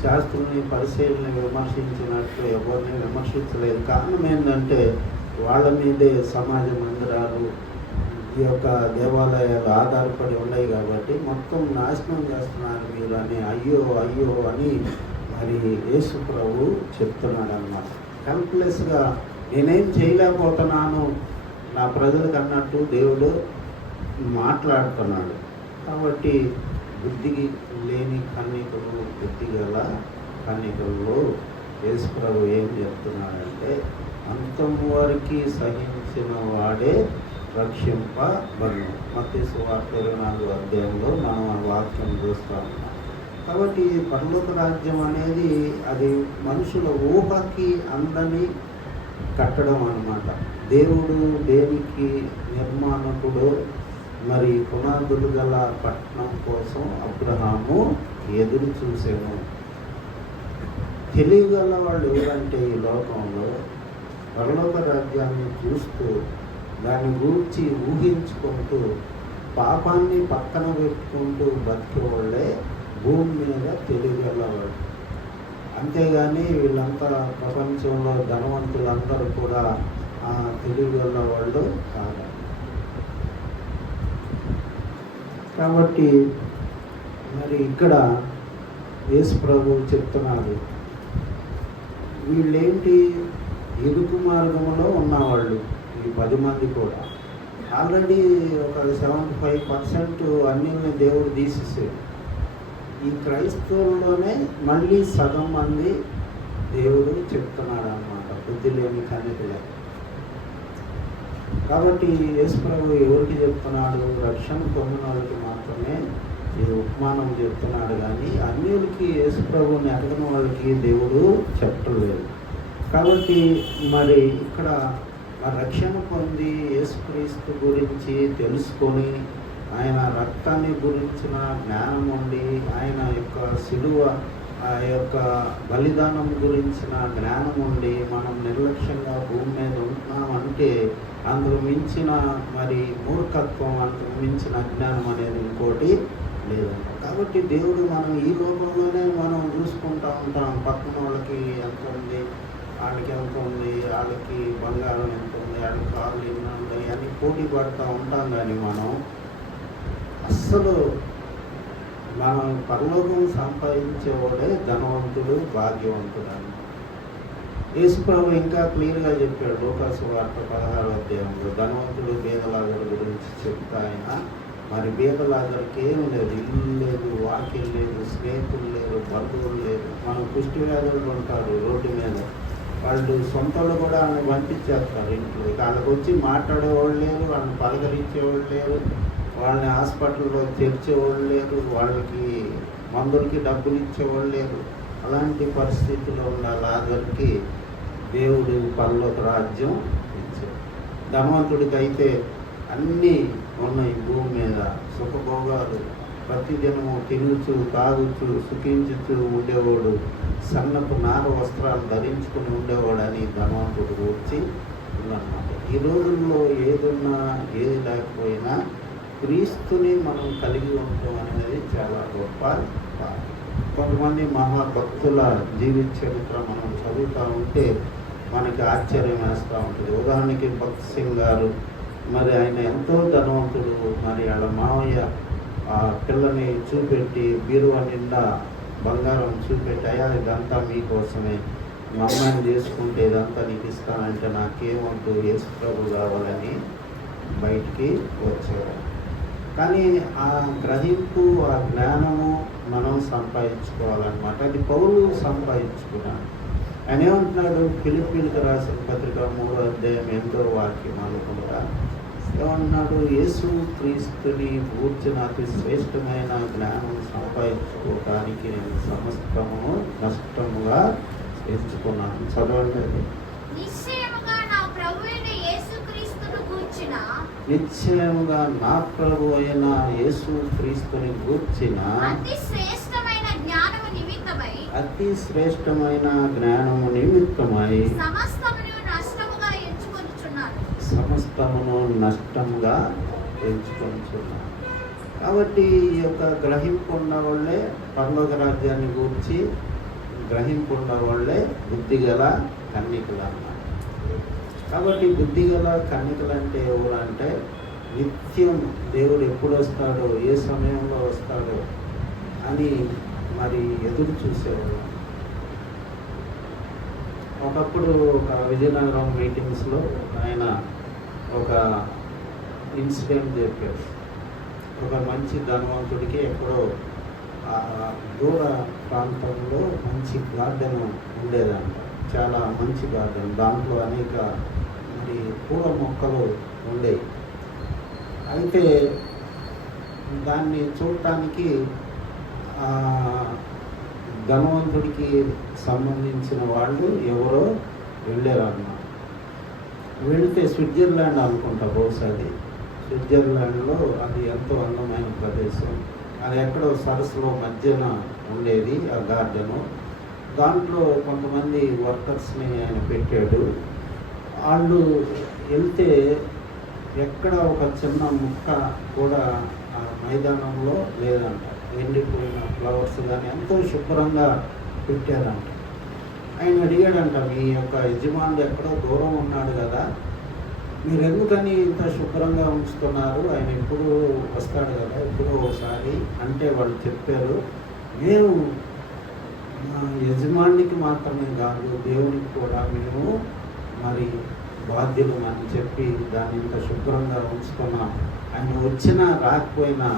శాస్త్రుల్ని, పరిసయ్యుల్ని విమర్శించినట్లు ఎవరిని విమర్శించలేదు. కారణం ఏంటంటే వాళ్ళ మీదే సమాజ మందిరాలు, ఈ యొక్క దేవాలయాలు ఆధారపడి ఉన్నాయి కాబట్టి మొత్తం నాశనం చేస్తున్నారు మీరు అని అయ్యో అయ్యో అని మరి యేసు ప్రభు చెప్తున్నాడు అన్నమాట. హెల్ప్లెస్గా నేనేం చేయలేకపోతున్నాను నా ప్రజలకు అన్నట్టు దేవుడు మాట్లాడుతున్నాడు. కాబట్టి బుద్ధికి లేని కన్యకలు, బుద్ధి గల కన్యకల్లో యేసు ప్రభు ఏం చెప్తున్నాడంటే అంతం వరకు సహించిన వాడే రక్షింపబడును. మత్తయి సువార్త 24వ అధ్యాయంలో మనం ఆ వాక్యం చూస్తూ ఉన్నాం. కాబట్టి పరలోక రాజ్యం అనేది అది మనుషుల ఊహకి అందని కట్టడం అన్నమాట. దేవుడు దేనికి నిర్మాణకుడు, మరి పునాదులు గల పట్టణం కోసం అబ్రహాము ఎదురు చూసాను. తెలియగల వాళ్ళు ఎవరంటే ఈ లోకంలో పరలోక రాజ్యాన్ని చూస్తూ దాన్ని గూర్చి ఊహించుకుంటూ పాపాన్ని పక్కన పెట్టుకుంటూ బతికే వాళ్ళే భూమి మీద తెలియగలవాడు. అంతేగాని వీళ్ళంతా ప్రపంచంలో ధనవంతులందరూ కూడా తెలియగల వాళ్ళు కాదు. కాబట్టి మరి ఇక్కడ యేసు ప్రభువు చెప్తున్నారు, వీళ్ళేంటి ఇరుకు మార్గంలో ఉన్నవాళ్ళు. ఈ 10 మంది కూడా ఆల్రెడీ ఒక 75% అన్నిల్ని దేవుడు తీసేసాడు. ఈ క్రైస్తవుల్లోనే మళ్ళీ సగం మంది దేవుడు చెప్తున్నాడు అన్నమాట, బుద్ధి లేని కన్యకలే. కాబట్టి యేసుప్రభు ఎవరికి చెప్తున్నాడు? రక్షణ పొందిన వాళ్ళకి మాత్రమే ఈ ఉపమానం చెప్తున్నాడు, కానీ అన్యులకి యేసుప్రభుని అడగని వాళ్ళకి దేవుడు చెప్పలేదు. కాబట్టి మరి ఇక్కడ రక్షణ పొంది యేసుక్రీస్తు గురించి తెలుసుకొని ఆయన రక్తాన్ని గురించిన జ్ఞానం ఉండి ఆయన యొక్క శిలువ ఆ యొక్క బలిదానం గురించిన జ్ఞానం ఉండి మనం నిర్లక్ష్యంగా భూమి మీద ఉంటున్నామంటే అందుకు మించిన మరి మూర్ఖత్వం, అందుకు మించిన అజ్ఞానం అనేది ఇంకోటి లేదంట. కాబట్టి దేవుడు మనం ఈ లోకంలోనే మనం చూసుకుంటూ ఉంటాం, పక్కన వాళ్ళకి ఎంత ఉంది, వాళ్ళకి ఎంత ఉంది, వాళ్ళకి బంగారం ఎంత ఉంది, వాళ్ళకి కార్లు ఎన్ని ఉన్నాయి అని పోటీ పడుతూ ఉంటాం. కానీ మనం అస్సలు మనం పరలోకం సంపాదించేవాడే ధనవంతుడు, భాగ్యవంతుడు అని యేసుప్రభు ఇంకా క్లియర్గా చెప్పాడు. లోకాసు వార్త 16వ అధ్యాయంలో ధనవంతుడు బీదలాజరు గురించి చెప్తా ఆయన. మరి బీదలాజరుకి ఏం లేదు, ఇల్లు లేదు, వాకిల్ లేదు, స్నేహితులు లేరు, బంధువులు లేరు. మనం కుష్టి వ్యాధులు ఉంటారు రోడ్డు మీద, వాళ్ళు సొంతలు కూడా వాళ్ళని పంపించేస్తారు ఇంట్లో. వాళ్ళకి వచ్చి మాట్లాడేవాళ్ళు లేరు, వాళ్ళని పలకరించేవాళ్ళు లేరు, వాళ్ళని హాస్పిటల్లో చేర్చేవాళ్ళు లేరు, వాళ్ళకి మందులకి డబ్బులు ఇచ్చేవాళ్ళు లేరు. అలాంటి పరిస్థితుల్లో ఉన్న లాజరుకి దేవుడు పరలోక రాజ్యం ఇచ్చాడు. ధనవంతుడికి అయితే అన్నీ ఉన్నాయి భూమి మీద, సుఖభోగాలు, ప్రతిదినము తినుచు తాగుచు సుఖించుచు ఉండేవాడు, సన్నపు నార వస్త్రాలు ధరించుకుని ఉండేవాడు అని ధనవంతుడు వచ్చి ఉందన్నమాట. ఈ రోజుల్లో ఏదున్నా ఏది లేకపోయినా క్రీస్తుని మనం కలిగి ఉండటం అనేది చాలా గొప్ప. కొంతమంది మహాభక్తుల జీవిత చరిత్ర మనం చదువుతూ ఉంటే మనకి ఆశ్చర్యం వేస్తూ ఉంటుంది. ఉదాహరణకి భక్త్ సింగ్ గారు, మరి ఆయన ఎంతో ధనవంతుడు. మరి వాళ్ళ మావయ్య ఆ పిల్లని చూపెట్టి బీరువా నిండా బంగారం చూపెట్టి, అయ్యా ఇదంతా మీకోసమే, మా అమ్మాయిని చేసుకుంటే ఇదంతా నీకు ఇస్తానంటే నాకేమంటూ యేసుప్రభు కావాలని బయటికి వచ్చాడు. కానీ ఆ గ్రహింపు, ఆ జ్ఞానము మనం సంపాదించుకోవాలన్నమాట. అది పౌలు సంపాదించుకున్నాడు. ఆయన ఏమంటున్నాడు? ఫిలిప్పీలకు రాసిన పత్రిక 3వ అధ్యాయం 8వ వాక్యం అనుకుంటా ఏమంటున్నాడు? యేసు క్రీస్తుని గూర్చిన అతి శ్రేష్టమైన జ్ఞానం సంపాదించుకోవడానికి నేను సమస్తము నష్టముగా ఎంచుకున్నాను. చదవండి. నిశ్చయముగా నా ప్రభు అయిన యేసు క్రీస్తుని గూర్చిన అతి శ్రేష్టమైన జ్ఞానము నిమిత్తమై సమస్తమును నష్టముగా ఎంచుకొనుచున్నాను. కాబట్టి ఈ యొక్క గ్రహింపు ఉన్న వాళ్ళే పరలోక రాజ్యాన్ని గూర్చి గ్రహింపు ఉన్న వాళ్ళే బుద్ధిగల కన్యకలు అన్నారు. కాబట్టి బుద్ధిగల కన్యకలు అంటే ఎవరంటే నిత్యం దేవుడు ఎప్పుడు వస్తాడో, ఏ సమయంలో వస్తాడో అని మరి ఎదురు చూసేవాళ్ళు. ఒకప్పుడు ఒక విజయనగరం మీటింగ్స్లో ఆయన ఒక ఇన్సిడెంట్ చెప్పారు. ఒక మంచి ధనవంతుడికి ఎక్కడో దూర ప్రాంతంలో మంచి గార్డెన్ ఉండేదంట, చాలా మంచి గార్డెన్. దాంట్లో అనేక మరి పూల మొక్కలు ఉండేవి. అయితే దాన్ని చూడటానికి ధనవంతుడికి సంబంధించిన వాళ్ళు ఎవరో వెళ్ళారన్నమాట. వెళితే స్విట్జర్లాండ్ అనుకుంటా, బహుశా అది స్విట్జర్లాండ్లో అది ఎంతో అందమైన ప్రదేశం. అది ఎక్కడో సరస్సులో మధ్యన ఉండేది ఆ గార్డెను. దాంట్లో కొంతమంది వర్కర్స్ని ఆయన పెట్టాడు. వాళ్ళు వెళ్తే ఎక్కడ ఒక చిన్న ముక్క కూడా ఆ మైదానంలో లేదంట. ఎండిపోయిన ఫ్లవర్స్ కానీ ఎంతో శుభ్రంగా పెట్టారంట. ఆయన అడిగాడంట, మీ యొక్క యజమానుడు ఎక్కడో దూరం ఉన్నాడు కదా, మీరు ఎందుకని ఇంత శుభ్రంగా ఉంచుతున్నారు, ఆయన ఎప్పుడు వస్తాడు కదా ఎప్పుడో ఒకసారి అంటే వాళ్ళు చెప్పారు, మేము మా యజమానికి మాత్రమే కాదు దేవునికి కూడా మేము మరి బాధ్యులు అని చెప్పి దాన్ని ఇంత శుభ్రంగా ఉంచుకున్నాం. ఆయన వచ్చినా రాకపోయినా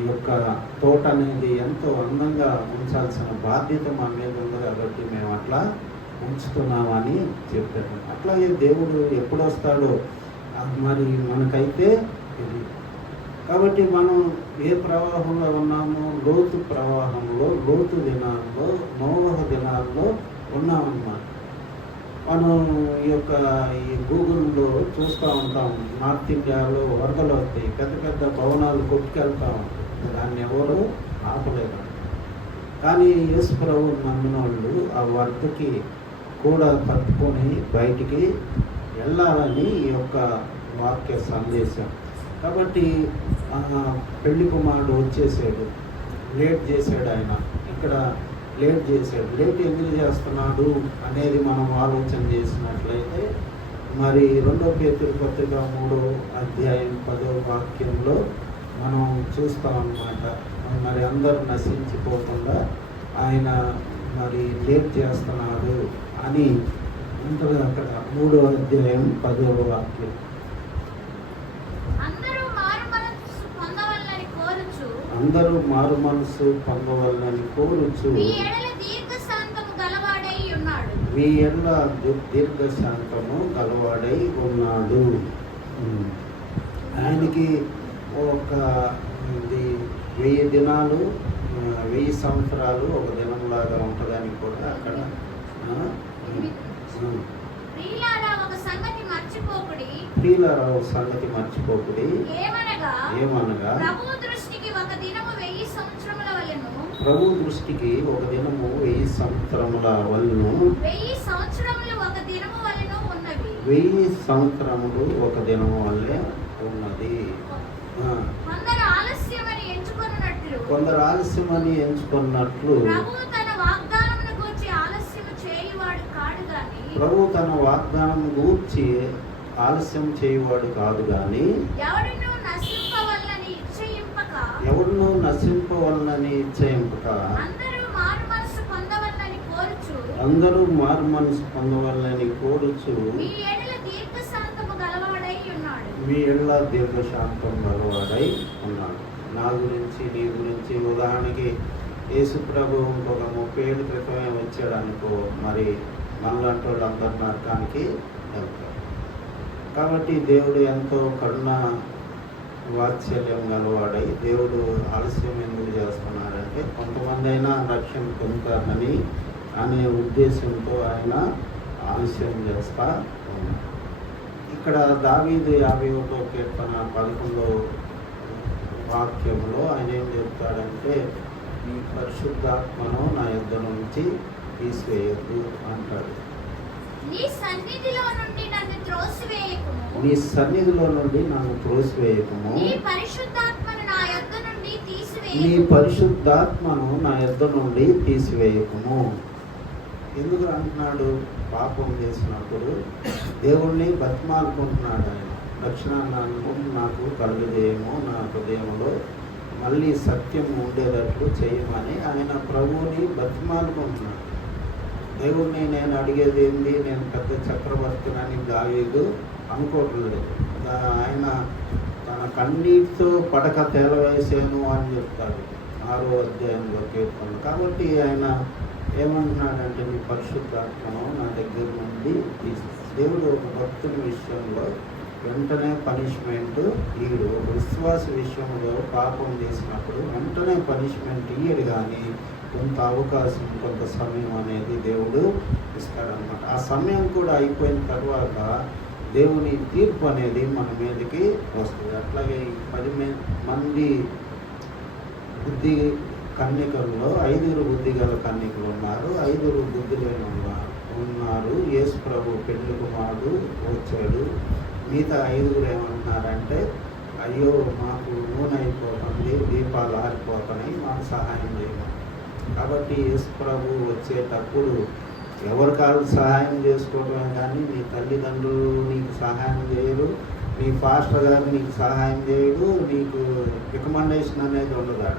ఈ యొక్క తోట అనేది ఎంతో అందంగా ఉంచాల్సిన బాధ్యత మా మీద ఉంది కాబట్టి మేము అట్లా ఉంచుతున్నామని చెప్పాడు. అట్లాగే దేవుడు ఎప్పుడు వస్తాడో మరి మనకైతే ఇది. కాబట్టి మనం ఏ ప్రవాహంలో ఉన్నామో లోతు ప్రవాహంలో, లోతు దినాల్లో, నోవహు దినాల్లో ఉన్నామన్నమాట. మనం ఈ గూగుల్లో చూస్తూ ఉంటాం, నార్త్ ఇండియాలో వరదలు వస్తాయి, పెద్ద పెద్ద భవనాలు కొట్టుకెళ్తా ఉంటాయి, దాన్ని ఎవరు ఆపలేరు. కానీ యేసు ప్రభువు నమ్మిన వాళ్ళు ఆ వరదకి కూడా తట్టుకొని బయటికి వెళ్ళాలని ఈ యొక్క వాక్య సందేశం. కాబట్టి పెళ్లి కుమారుడు వచ్చేసాడు, లేట్ చేశాడు. ఆయన ఇక్కడ లేట్ చేశాడు. లేట్ ఎందుకు చేస్తున్నాడు అనేది మనం ఆలోచన చేసినట్లయితే మరి 2 పేతురు పత్రిక 3వ అధ్యాయం 10వ వాక్యంలో మనం చూస్తాం అన్నమాట. మరి అందరూ నశించిపోకుండా ఆయన మరి లేట్ చేస్తున్నాడు అని ఉంటుంది అక్కడ 3వ అధ్యాయం 10వ వాక్యం. అందరూ మారు మనసు పొందవలని కోరుచు మీ ఎడల దీర్ఘశాంతము గలవాడై ఉన్నాడు. ఆయనకి ఒక 1000 దినాలు 1000 సంవత్సరాలు ఒక దినంలాగా ఉంటుందని కూడా అక్కడ ప్రియులారా ఒక సంగతి మర్చిపోకుడి, ఏమనగా ప్రభు దృష్టికి ఒక దినము 1000 సంవత్సరముల వలెను. 1000 సంవత్సరముల వలెను. 1000 సంవత్సరములు ఒక దినము వలెను ఉన్నవి. 1000 సంవత్సరములు ఒక దినము వలె ఉన్నది. కొందరు ఆలస్యమని ఎంచుకున్నట్లు ప్రభు తన వాగ్దానమును గూర్చి ఆలస్యం చేయువాడు కాదు గాని ఎవడును నశింపవలనని ఇచ్చయింపక అందరూ మారు మనసు పొందవలనని కోరుచు మీ ఎడల దీర్ఘశాంతం గలవాడై ఉన్నాడు. నా గురించి, నీ గురించి ఉదాహరణకి యేసు ప్రభు ఇంకొక 30 ఏళ్ళ క్రితమే వచ్చాడు అనుకో, మరి మనలాంటి వాళ్ళు అందరు నరకానికి వెళ్తారు. కాబట్టి దేవుడు ఎంతో కరుణ వాత్సల్యం గలవాడై దేవుడు ఆలస్యం ఎందుకు చేస్తున్నారంటే కొంతమంది అయినా రక్షణ పొందుతారని అనే ఉద్దేశంతో ఆయన ఆలస్యం చేస్తా ఉన్నారు. ఇక్కడ దావీదు 51వ కీర్తన 11వ వాక్యంలో ఆయన ఏం చెప్తాడంటే నీ పరిశుద్ధాత్మను నా యొద్ద నుంచి తీసివేయద్దు అంటాడు. నీ సన్నిధిలో నుండి నన్ను త్రోసివేయకుము. నీ పరిశుద్ధాత్మను నా యొద్ద నుండి తీసివేయకుము. ఎందుకు అంటున్నాడు? పాపం చేసినప్పుడు దేవుణ్ణి బతిమాలుకుంటున్నాడు. ఆయన రక్షణాన్ని నాకు కలుగజేయము, నా హృదయంలో మళ్ళీ సత్యం ఉండేటట్లు చేయమని ఆయన ప్రభువుని బతిమాలుకుంటున్నాడు. దేవుణ్ణి నేను అడిగేది ఏంది, నేను పెద్ద చక్రవర్తినని దావీదు అనుకోవట్లేదు. ఆయన తన కన్నీటితో పడక తేలవేసాను అని చెప్తాడు 6వ అధ్యాయంలో కీర్తన. కాబట్టి ఆయన ఏమంటున్నాడంటే నీ పరిశుద్ధాత్మను నా దగ్గర నుండి దేవుడు ఒక భక్తుని విషయంలో వెంటనే పనిష్మెంట్ ఇయ్యడు. ఒక విశ్వాస విషయంలో పాపం చేసినప్పుడు వెంటనే పనిష్మెంట్ ఇయ్యడు, కానీ కొంత అవకాశం, కొంత సమయం అనేది దేవుడు ఇస్తాడనమాట. ఆ సమయం కూడా అయిపోయిన తర్వాత దేవుని తీర్పు అనేది మన మీదకి వస్తుంది. అట్లాగే 10 మంది బుద్ధి కన్యకల్లో 5 బుద్ధి గల కన్యకలు ఉన్నారు, 5 బుద్ధి లేని ఉన్నారు. యేసు ప్రభు పెళ్లి కుమారుడు వచ్చాడు. మిగతా 5 ఏమంటున్నారంటే అయ్యో మాకు నూనె అయిపోతుంది, దీపాలు ఆరిపోతున్నాయి, మాకు సహాయం చేయమని. కాబట్టి యేసు ప్రభు వచ్చేటప్పుడు ఎవరి కాళ్ళు సహాయం చేసుకోవడమే కానీ నీ తల్లిదండ్రులు నీకు సహాయం చేయరు, నీ పాస్టర్ గారు నీకు సహాయం చేయడు, నీకు రికమెండేషన్ అనేది ఉండదు.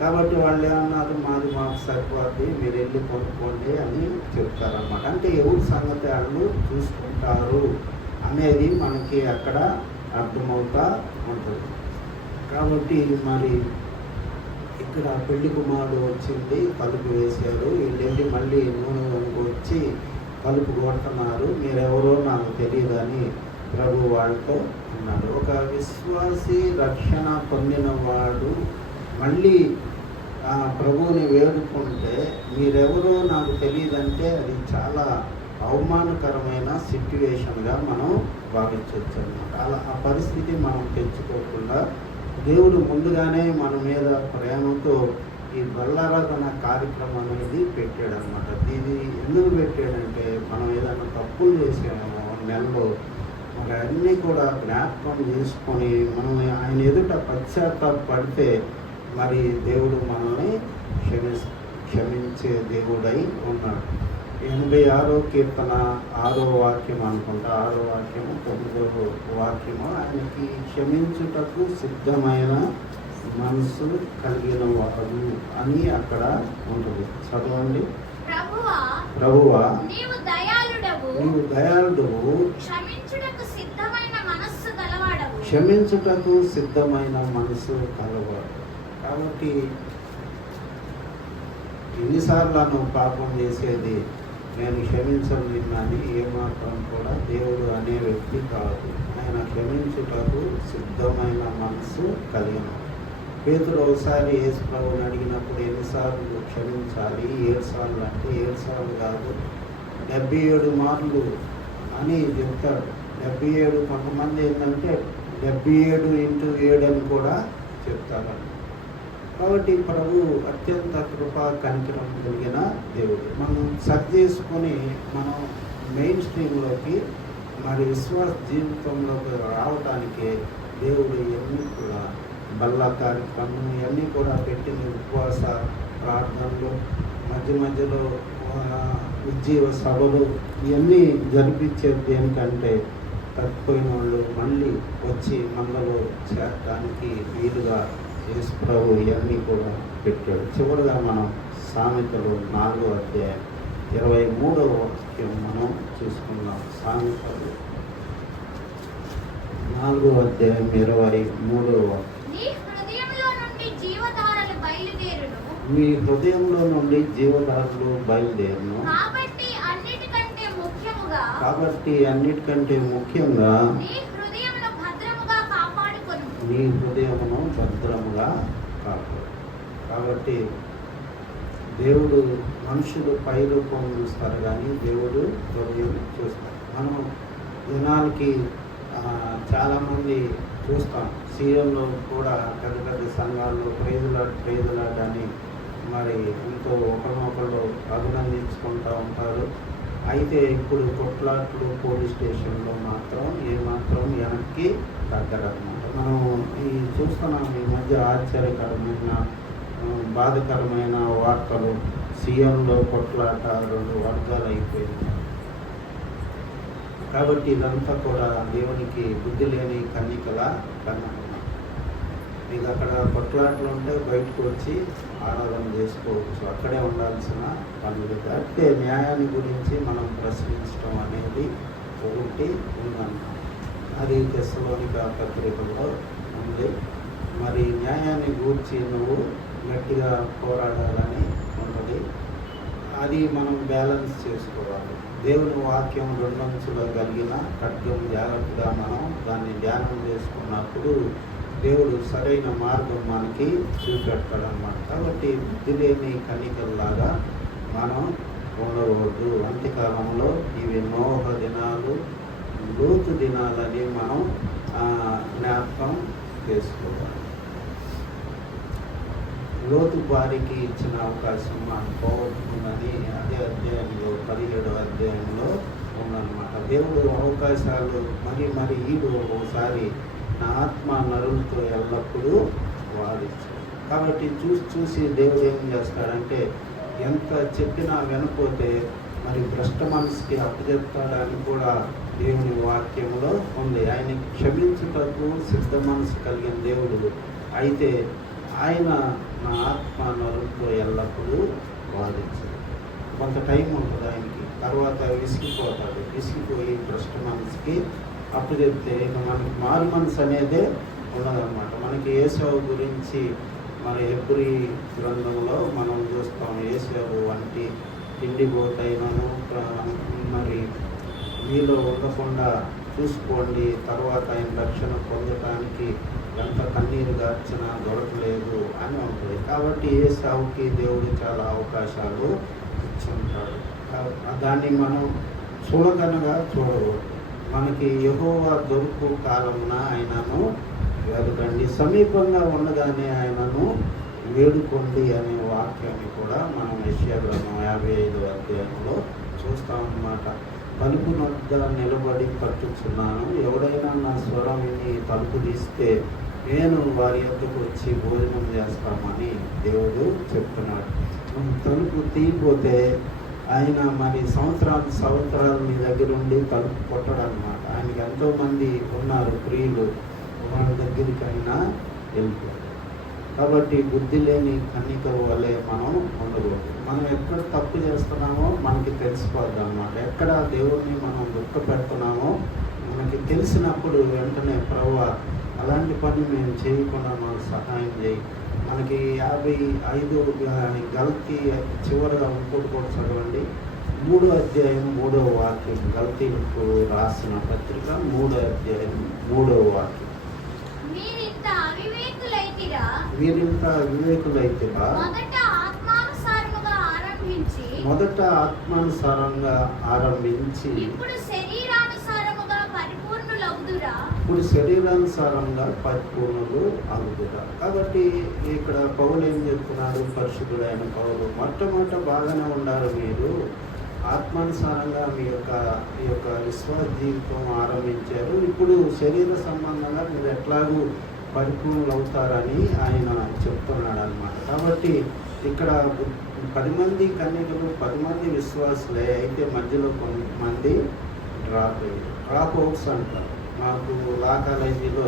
కాబట్టి వాళ్ళు ఏమన్నారు, మాకు సరిపోద్ది, మీరు వెళ్ళి కొనుక్కోండి అని చెప్తారన్నమాట. అంటే ఎవరి సంగతి వాళ్ళు చూసుకుంటారు అనేది మనకి అక్కడ అర్థమవుతా ఉంటుంది. కాబట్టి మరి ఇక్కడ పెళ్లి కుమారుడు వచ్చింది, తలుపు వేశారు, వీళ్ళేంటి మళ్ళీ నూనె వచ్చి తలుపు కొడుతున్నారు, మీరెవరో నాకు తెలియదని ప్రభు వాళ్ళతో అన్నాడు. ఒక విశ్వాసి రక్షణ పొందిన వాడు మళ్ళీ ప్రభువుని వేడుకుంటే మీరెవరో నాకు తెలియదంటే అది చాలా అవమానకరమైన సిట్యువేషన్గా మనం భావించవచ్చు అన్నమాట. అలా ఆ పరిస్థితి మనం తెచ్చుకోకుండా దేవుడు ముందుగానే మన మీద ప్రేమతో ఈ బల్లారాధన కార్యక్రమం అనేది పెట్టాడనమాట. దీన్ని ఎందుకు పెట్టాడంటే మనం ఏదైనా తప్పులు చేసామో నెలలో మరి అన్నీ కూడా జ్ఞాపకం చేసుకొని మనం ఆయన ఎదుట పశ్చాత్తాపడితే మరి దేవుడు మనల్ని క్షమించే దేవుడై ఉన్నాడు. 86వ కీర్తన 6వ వాక్యం అనుకుంటా, 6వ వాక్యము 9వ వాక్యము, ఆయనకి క్షమించుటకు సిద్ధమైన మనసు కలిగిన వాడు అని అక్కడ ఉంటుంది. చదవండి. ప్రభువా నీవు దయాళుడవు, క్షమించుటకు సిద్ధమైన మనస్సు కలవాడు. కాబట్టి ఎన్నిసార్లు నువ్వు పాపం చేసేది, నేను క్షమించను నిన్నని ఏమాత్రం కూడా దేవుడు అనే వ్యక్తి కాదు. ఆయన క్షమించుటకు సిద్ధమైన మనసు కలిగిన. పేతురు ఒకసారి యేసు ప్రభువుని అడిగినప్పుడు ఎన్నిసార్లు క్షమించాలి, 7 సార్లు అంటే 7 సార్లు కాదు 77 మార్లు అని చెప్తాడు. 77 కొంతమంది ఏంటంటే 77 × 7 అని కూడా చెప్తారు. కాబట్టి ప్రభు అత్యంత కృపా కనికరం కలిగిన దేవుడు. మనం సరి చేసుకొని మనం మెయిన్ స్ట్రీమ్లోకి మరి విశ్వాస జీవితంలోకి రావడానికి దేవుడు ఇవన్నీ కూడా బల్ల కార్యక్రమం ఇవన్నీ కూడా పెట్టిన ఉపవాస ప్రార్థనలు, మధ్యలో ఉజ్జీవ సభలు ఇవన్నీ జరిపించేది దేనికంటే తప్పిపోయిన వాళ్ళు మళ్ళీ వచ్చి మనలో చేరడానికి వీలుగా యేసు ప్రభు ఇవన్నీ కూడా పెట్టాడు. చివరిగా మనం సామెతలు 4వ అధ్యాయం 23వ వాక్యం మనం చూసుకున్నాం. సామెతలు 4వ అధ్యాయం 23వ వాక్యం. మీ హృదయంలో నుండి జీవధారలు బయలుదేరును, కాబట్టి అన్నిటికంటే ముఖ్యంగా నీ హృదయమును భద్రముగా కాపాడు. కాబట్టి దేవుడు మనుషులు పైరూపం చూస్తారు కానీ దేవుడు హృదయం చూస్తారు. మనం జనాలకి చాలామంది చూస్తాం, సీఎంలో కూడా పెద్ద పెద్ద సంఘాల్లో ప్రైజులాట్ అని మరి ఎంతో ఒకరినొకరు అభినందించుకుంటూ ఉంటారు. అయితే ఇప్పుడు కొట్లాట్లు పోలీస్ స్టేషన్లో మాత్రం ఏమాత్రం వెనక్కి తగ్గరన్నమాట. మనం ఈ చూస్తున్నాం ఈ మధ్య ఆశ్చర్యకరమైన బాధకరమైన వార్తలు. సీఎంలో కొట్లాట 2 వర్గాలు అయిపోయింది. కాబట్టి ఇదంతా కూడా దేవునికి బుద్ధి లేని కన్నికల కన్నా. మీకు అక్కడ కొట్లాట్లు ఉంటే బయటకు వచ్చి ఆరాధన చేసుకోవచ్చు, అక్కడే ఉండాల్సిన పనులు. అంటే న్యాయాన్ని గురించి మనం ప్రశ్నించడం అనేది ఒకటి ఉందన్నమాట. అది తెస్సలోనిక పత్రికలో ఉంది. మరి న్యాయాన్ని గూర్చి నువ్వు గట్టిగా పోరాడాలని ఉంటుంది. అది మనం బ్యాలెన్స్ చేసుకోవాలి. దేవుని వాక్యం 2 అంచులు కలిగిన ఖడ్గం జాగ్రత్తగా మనం దాన్ని ధ్యానం చేసుకున్నప్పుడు దేవుడు సరైన మార్గం మనకి చూపెడతాడన్నమాట. కాబట్టి బుద్ధి లేని కన్నికల్లాగా మనం ఉండవద్దు. అంత్యకాలంలో ఇవి నోహ దినాలు, లోతు దినాలని మనం జ్ఞాపకం చేసుకోవాలి. లోతు వారికి ఇచ్చిన అవకాశం మనకు పోగొట్టుకుందని అదే అధ్యాయంలో 17వ అధ్యాయంలో ఉందన్నమాట. దేవుడు అవకాశాలు మరి ఈడు ఒకసారి నా ఆత్మ నరులతో ఎల్లప్పుడూ వాడిస్తాడు. కాబట్టి చూసి దేవుడు ఏం చేస్తాడంటే ఎంత చెప్పినా వినపోతే మరి భ్రష్ట మనసుకి అప్పచెప్తాడని కూడా దేవుని వాక్యంలో ఉంది. ఆయన క్షమించుటకు సిద్ధ మనసు కలిగిన దేవుడు అయితే ఆయన నా ఆత్మ నరులతో ఎల్లప్పుడూ వాదించాడు. కొంత టైం ఉంటుంది ఆయనకి, తర్వాత విసిగిపోయి భ్రష్ట మనసుకి అప్పచెప్తే ఇక మనకి మారు మనసు అనేదే ఉన్నదన్నమాట. మనకి ఏసావు గురించి మరి హెబ్రీ గ్రంథంలో మనం చూస్తాం యేసేపు వంటి తిండిపోతైనను మరి మీలో ఉండకుండా చూసుకోండి, తర్వాత ఆయన రక్షణ పొందటానికి ఎంత కన్నీరు గార్చినా దొరకలేదు అని ఉంటుంది. కాబట్టి ఏసావుకి దేవుడు చాలా అవకాశాలు ఇచ్చుంటాడు. దాన్ని మనం చూడకనగా చూడకూడదు. మనకి యెహోవా దొరుకు కాలమున ఆయనను వెతకండి, సమీపంగా ఉండగానే ఆయనను వేడుకోండి అనే వాక్యాన్ని కూడా మనం యెషయా గ్రంథం 55వ అధ్యాయంలో చూస్తామన్నమాట. తలుపు వద్ద నిలబడి తట్టుచున్నాను, ఎవడైనా నా స్వరం విని తలుపు తీస్తే నేను వారి యొద్దకు వచ్చి భోజనం చేస్తామని దేవుడు చెప్తున్నాడు. తలుపు తీయపోతే ఆయన మరి సంవత్సరాలు మీ దగ్గర ఉండి తలుపు కొట్టడనమాట. ఆయనకి ఎంతోమంది ఉన్నారు ప్రియులు, వాళ్ళ దగ్గరికి అయినా వెళ్ళిపోయారు. కాబట్టి బుద్ధి లేని కన్నికల వల్లే మనం ఉండకూడదు. మనం ఎక్కడ తప్పు చేస్తున్నామో మనకి తెలిసిపోద్ది అన్నమాట. ఎక్కడ దేవుడిని మనం దుఃఖ పెడుతున్నామో మనకి తెలిసినప్పుడు వెంటనే ప్రభువా అలాంటి పని మేము చేయకుండా మాకు సహాయం చేయి. మనకి 55 గల్తీ చివరిగా ఇంకోటి కూడా చదవండి, 3వ అధ్యాయం 3వ వాక్యం. గల్తీలకు రాసిన పత్రిక 3వ అధ్యాయం 3వ వాక్యం. వీరింత అవివేకులైతిరా, మొదట ఆత్మానుసారంగా ఆరంభించి ఇప్పుడు శరీరానుసారంగా పరిపూర్ణులు అవుతురా. కాబట్టి ఇక్కడ పౌలు ఏం చెప్తున్నాడు, పరిశుద్ధుడైన పౌలు, మొట్టమొదట బాగానే ఉండాలి, మీరు ఆత్మానుసారంగా మీ యొక్క విశ్వాస జీవితం ఆరంభించారు, ఇప్పుడు శరీర సంబంధంగా మీరు ఎట్లాగూ పరిపూర్ణులు అవుతారని ఆయన చెప్తున్నాడు అన్నమాట. కాబట్టి ఇక్కడ 10 మంది కన్యకలు 10 మంది విశ్వాసులే, అయితే మధ్యలో కొంతమంది డ్రాప్ అవుట్స్ అంటారు. మాకు లా కాలేజీలో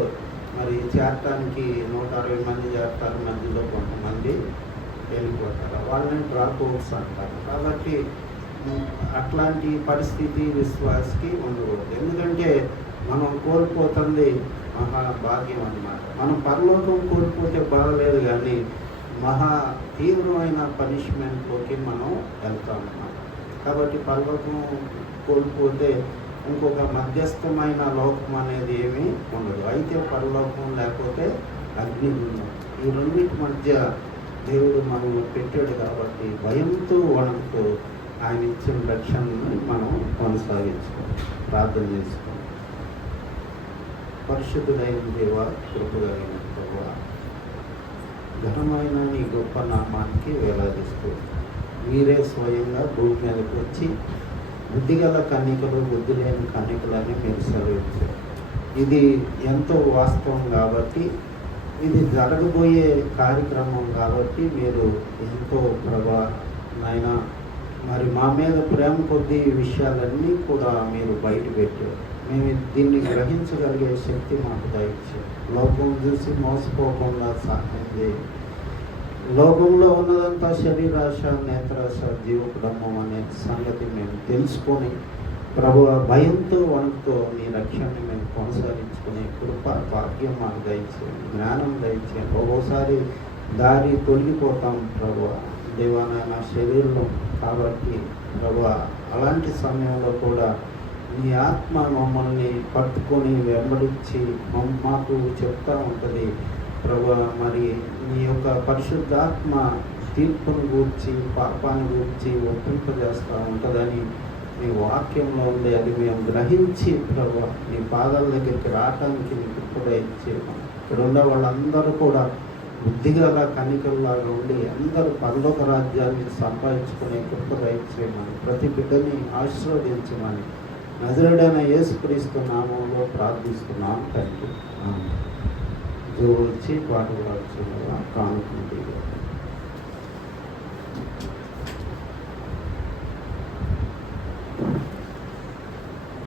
మరి చేరటానికి 160 మంది చేరతారు, మధ్యలో కొంతమంది వెళ్ళిపోతారు, వాళ్ళని డ్రాప్ అవుట్స్ అంటారు. కాబట్టి అట్లాంటి పరిస్థితి విశ్వాసకి ఉండకూడదు. ఎందుకంటే మనం కోల్పోతుంది మహాభాగ్యం అన్నమాట. మనం పరలోకం కోల్పోతే బాగలేదు, కానీ మహా తీవ్రమైన పనిష్మెంట్లోకి మనం వెళ్తాం అన్నమాట. కాబట్టి పరలోకం కోల్పోతే ఇంకొక మధ్యస్థమైన లోకం అనేది ఏమీ ఉండదు. అయితే పరలోకం లేకపోతే అగ్నిగుండం, ఈ రెండింటి మధ్య దేవుడు మనం పెట్టాడు. కాబట్టి భయంతో వణుకుతూ ఆయన ఇచ్చిన రక్షణను మనం కొనసాగించుకోవాలి, ప్రార్థన చేసుకోవాలి. పరిశుద్ధుడైన దేవ, కృపగలిగిన ప్రభువా, ఘనమైన నీ గొప్ప నామానికి వేలాదిస్తూ మీరే స్వయంగా భూమి మీదకి వచ్చి బుద్ధిగల కన్యకలు, బుద్ధి లేని కన్యకలని మీరు సెలవిచ్చారు. ఇది ఎంతో వాస్తవం కాబట్టి, ఇది జరగబోయే కార్యక్రమం కాబట్టి మీరు ఎంతో నాయనా మరి మా మీద ప్రేమ కొద్దీ ఈ విషయాలన్నీ కూడా మీరు బయట పెట్టారు. మేము దీన్ని గ్రహించగలిగే శక్తి మాకు దయచేయండి. లోకం చూసి మోసపోకుండా సహాయం చేయండి. లోకంలో ఉన్నదంతా శరీరాశ, నేత్రాశ, జీవకుడమ్మం అనే సంగతి మేము తెలుసుకొని ప్రభువా భయంతో వణుకుతో నీ రక్షణని మేము కొనసాగించుకునే కృప భాగ్యం మాకు దయచేయండి, జ్ఞానం దయచేయండి. ఒక్కోసారి దారి తొలగిపోతాం ప్రభువా దేవా, నా శరీరం కాబట్టి ప్రభువా అలాంటి సమయంలో కూడా నీ ఆత్మ మమ్మల్ని పట్టుకొని వెంబడించి మాకు చెప్తూ ఉంటుంది ప్రభువా. మరి నీ యొక్క పరిశుద్ధాత్మ తీర్పును గూర్చి, పాపాన్ని గూర్చి ఒప్పింపజేస్తూ ఉంటుందని నీ వాక్యంలో ఉంది. అది మేము గ్రహించి ప్రభువా నీ పాదాల దగ్గరికి రావటానికి నీ కృప ఇచ్చేయమని, ఇక్కడ ఉన్న వాళ్ళందరూ కూడా బుద్ధిగల కన్యకల్లాగా ఉండి అందరూ పరలోక రాజ్యాన్ని సంపాదించుకునే కృప ఇచ్చేయమని, ప్రతి బిడ్డని ఆశీర్వదించమని నజరుడైన యేసుక్రీస్తు నామంలో ప్రార్థిస్తున్నాం తండ్రి. జో వచ్చి పాటలు పాడుతున్నవా కానుకుంటే